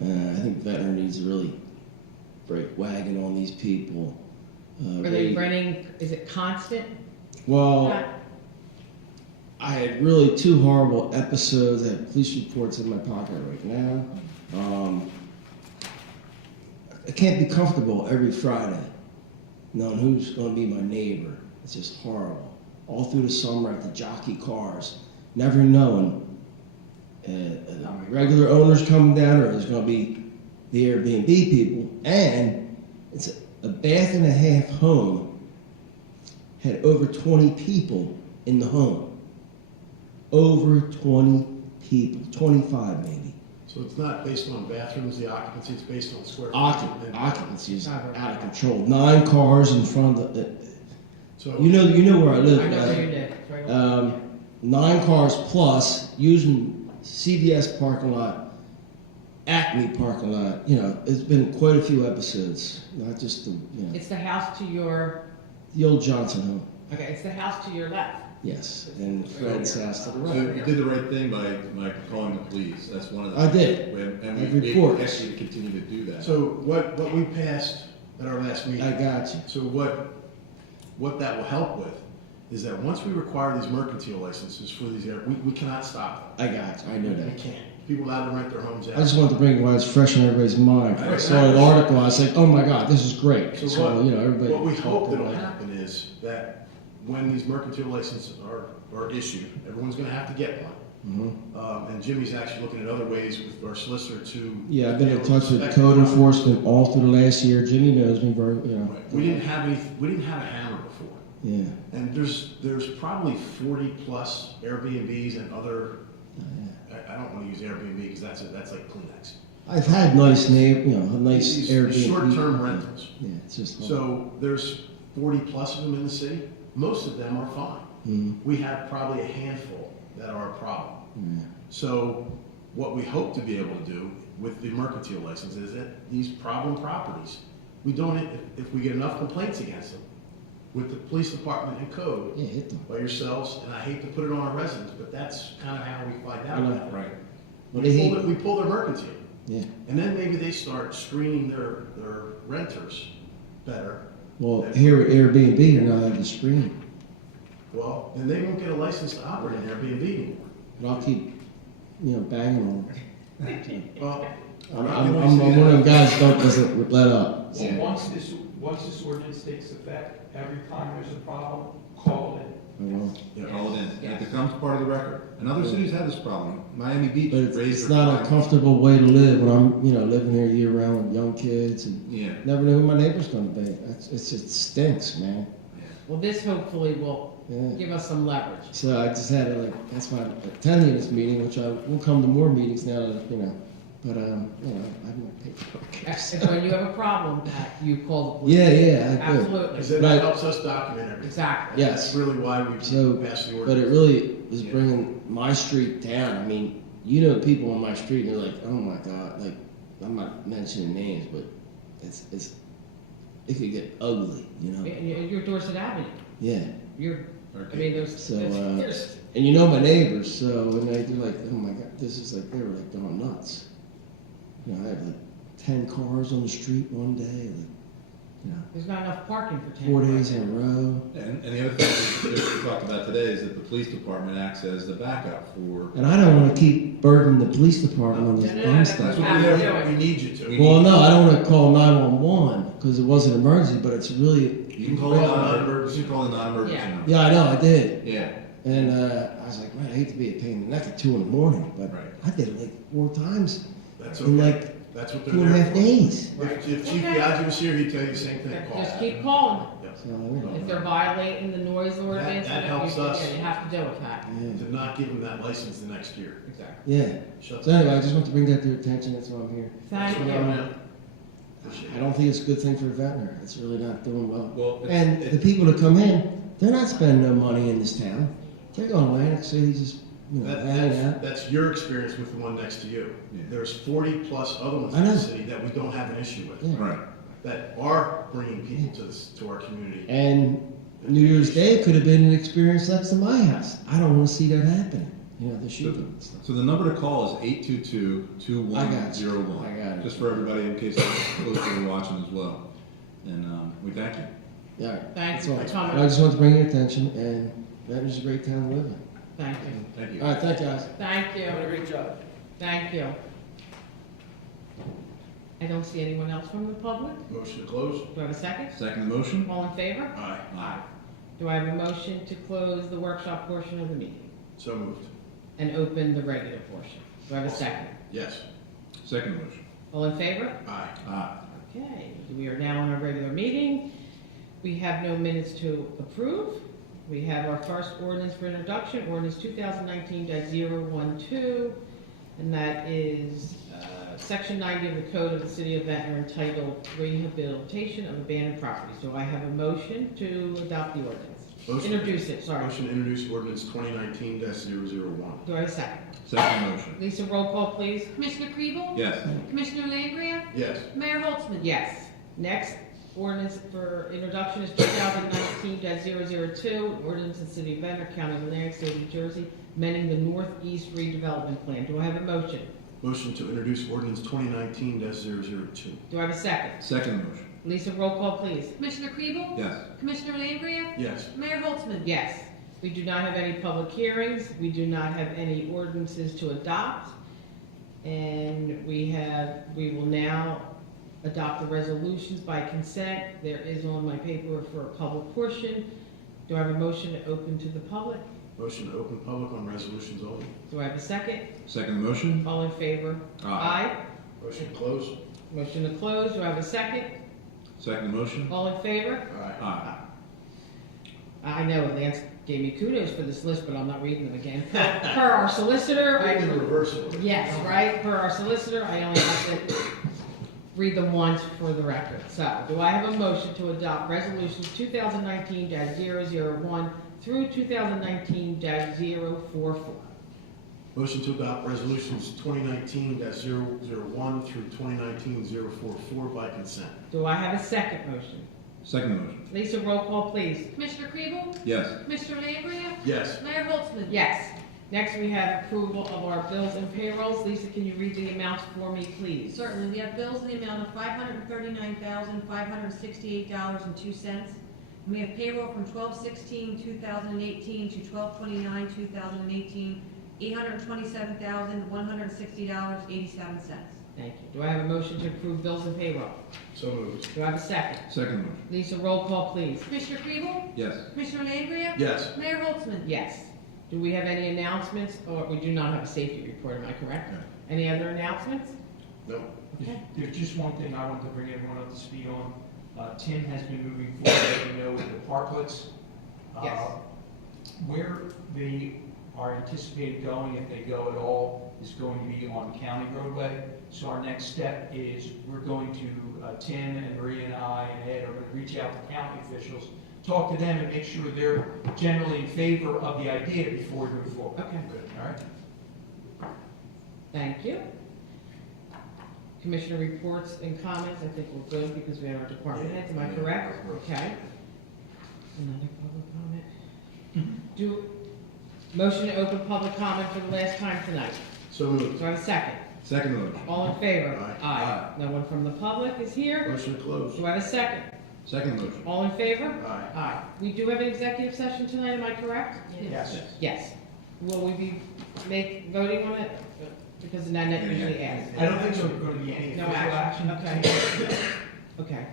I think Ventnor needs to really break wagon on these people. Are they renting, is it constant? Well, I had really 2 horrible episodes. I have police reports in my pocket right now. I can't be comfortable every Friday knowing who's going to be my neighbor. It's just horrible. All through the summer at the jockey cars, never knowing regular owners coming down or there's going to be the Airbnb people. And it's a bath and a half home, had over 20 people in the home. Over 20 people, 25 maybe. So it's not based on bathrooms, the occupancy, it's based on square feet? Occupancy is out of control. 9 cars in front of the, So you know where I live. I know where you live. 9 cars plus, using CVS parking lot, Acme parking lot. You know, it's been quite a few episodes, not just the, It's the house to your, the old Johnson home. okay, it's the house to your left. Yes, and Fred's house to the So right. you did the right thing by calling the police. That's one of the. I did. And I've we reported. asked you to continue to do that. So what we passed at our last meeting. I got you. So what that will help with is that once we require these mercantile licenses for these, we cannot stop them. I got you. I know We that. can't. People allowed to rent their homes out. I just wanted to bring it while it's fresh in everybody's mind. I saw an article, I was like, oh my God, this is great. So So, everybody. what we hope that'll happen is that when these mercantile licenses are issued, everyone's gonna have to get one. And Jimmy's actually looking at other ways with our solicitor to. Yeah, I've been in touch with code enforcement all through the last year. Jimmy knows me very, Right. We didn't have a hammer before. Yeah. And there's probably 40 plus Airbnbs and other, I don't want to use Airbnb because that's like Kleenex. I've had nice nice These Airbnb. short-term rentals. Yeah, it's just. So there's 40 plus of them in the city. Most of them are fine. We have probably a handful that are a problem. So what we hope to be able to do with the mercantile license is that these problem properties, we don't, if we get enough complaints against them, with the police department and code, by yourselves, and I hate to put it on our residents, but that's kind of how we find out about it. Right. We pull their mercantile. Yeah. And then maybe they start screening their renters better. Well, here at Airbnb, you're not allowed to screen. Well, then they won't get a license to operate an Airbnb anymore. But I'll keep, banging on them. Well, I'm one of them guys that doesn't let up. Well, once this ordinance takes effect, every time there's a problem, call it in. Call it in. And it becomes part of the record. And other cities have this problem. Miami Beach But raised it's their not a fine. comfortable way to live when I'm, living here year round with young kids and never know who my neighbor's gonna be. It stinks, man. Well, this hopefully will give us some leverage. So I just had to that's why I'm attending this meeting, which I will come to more meetings now that, but I have no paperwork. If when you have a problem, Pat, you call the police. Yeah, I do. Absolutely. Because that helps us document everything. Exactly. Yes. That's really why we passed the ordinance. But it really is bringing my street down. I mean, people on my street, and they're like, oh my God, I'm not mentioning names, but it could get ugly, You're Dorset Avenue. Yeah. There's, and my neighbors, so and they're like, oh my God, this is they were going nuts. I have 10 cars on the street one day, you know, There's not enough parking for 10. 4 days in a row. And the other thing we talked about today is that the police department acts as the backup for. And I don't want to keep burdening the police department on this No, dumb that's stuff. what we have to do. We need you to. Well, no, I don't want to call 911 because it wasn't an emergency, but it's really. You can call it non-emergency, you can call it non-emergency Yeah. number. Yeah, I know, I did. Yeah. And I was like, man, I hate to be a pain in the neck at 2 in the morning, but Right. I did it like 4 times That's in okay. like That's what they're 2.5 there for. days. If Chief Biaggi was here, he'd tell you the same thing. Call. Just keep calling. So, yeah. If they're violating the noise ordinance, that you- helps us. yeah, you have to deal with that. Yeah. To not give them that license the next year. Exactly. Yeah. Shut So anyway, I just want to bring that to your attention. That's why I'm here. Thank That's what you. I'm at. Appreciate I it. don't think it's a good thing for a Ventnor. It's really not doing well. Well, And the people that come in, they're not spending no money in this town. They're going to Atlantic City, just, you know, hanging out. That's your experience with the one next to you. Yeah. There's 40-plus other ones I in the know. city that we don't have an issue with, Yeah. Right. that are bringing people to our community. And New Year's Day could have been an experience next to my house. I don't want to see that happen. You know, the shooting and stuff. So the number to call is 822-2101. I got it. Just for everybody in case folks are watching as well. And we thank you. Yeah. Thank That's you all. for coming. I just want to bring your attention, and Ventnor's a great town to live in. Thank you. Thank you. All right, thank you, guys. Thank you. Doing a great job. Thank you. I don't see anyone else from the public. Motion to close? Do I have a second? Second motion? All in favor? Aye. Aye. Do I have a motion to close the workshop portion of the meeting So moved. and open the regular portion? Do I have a second? Yes. Second motion. All in favor? Aye. Aye. Okay, we are now in our regular meeting. We have no minutes to approve. We have our first ordinance for introduction, ordinance 2019-012, and that is Section 90 of the Code of the City of Ventnor entitled Rehabilitation of Abandoned Properties. Do I have a motion to adopt the ordinance? Motion. Introduce it, sorry. Motion to introduce ordinance 2019-001. Do I have a second? Second motion. Lisa, roll call, please. Commissioner Kriebel? Yes. Commissioner Langria? Yes. Mayor Holtzman? Yes. Next ordinance for introduction is 2019-002, ordinance in the City of Ventnor, County of Atlantic, State of New Jersey, amending the Northeast redevelopment plan. Do I have a motion? Motion to introduce ordinance 2019-002. Do I have a second? Second motion. Lisa, roll call, please. Commissioner Kriebel? Yes. Commissioner Langria? Yes. Mayor Holtzman? Yes. We do not have any public hearings. We do not have any ordinances to adopt. And we will now adopt the resolutions by consent. There is on my paper for a public portion. Do I have a motion to open to the public? Motion to open public on resolutions only. Do I have a second? Second motion? All in favor? Aye. Motion to close? Motion to close. Do I have a second? Second motion? All in favor? Aye. Aye. I know Lance gave me kudos for this list, but I'm not reading them again. Per our solicitor, I can reverse it. yes, right, per our solicitor, I only have to read them once for the record. So, do I have a motion to adopt resolutions 2019-001 through 2019-044? Motion to adopt resolutions 2019-001 through 2019-044 by consent. Do I have a second motion? Second motion. Lisa, roll call, please. Commissioner Kriebel? Yes. Commissioner Langria? Yes. Mayor Holtzman? Yes. Next, we have approval of our bills and payrolls. Lisa, can you read the amounts for me, please? Certainly, we have bills in the amount of $539,568.02. And we have payroll from 12/16/2018 to 12/29/2018, $827,160.87. Thank you. Do I have a motion to approve bills and payroll? So moved. Do I have a second? Second motion. Lisa, roll call, please. Commissioner Kriebel? Yes. Commissioner Langria? Yes. Mayor Holtzman? Yes. Do we have any announcements, or we do not have a safety report, am I correct? No. Any other announcements? No. Okay. There's just one thing I want to bring everyone up to speed on. Tim has been moving forward, as you know, with the parklets. Yes. Where they are anticipated going, if they go at all, is going to be on County Roadway. So our next step is we're going to, Tim and Maria and I and Ed are going to reach out to county officials, talk to them and make sure they're generally in favor of the idea before we move forward. Okay, All right? thank you. Commissioner reports and comments, I think we're good because we have our department heads, am I correct? Okay. Another public comment? Motion to open public comment for the last time tonight. So moved. Do I have a second? Second motion. All in favor? Aye. No one from the public is here. Motion to close. Do I have a second? Second motion. All in favor? Aye. Aye. We do have an executive session tonight, am I correct? Yes. Yes. Will we be voting on it? Because Nanette usually asks. I don't think there's going to be any No official action, action. okay. Okay,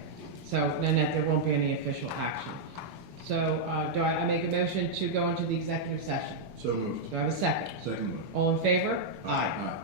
so Nanette, there won't be any official action. So, do I make a motion to go into the executive session? So moved. Do I have a second? Second motion. All in favor? Aye.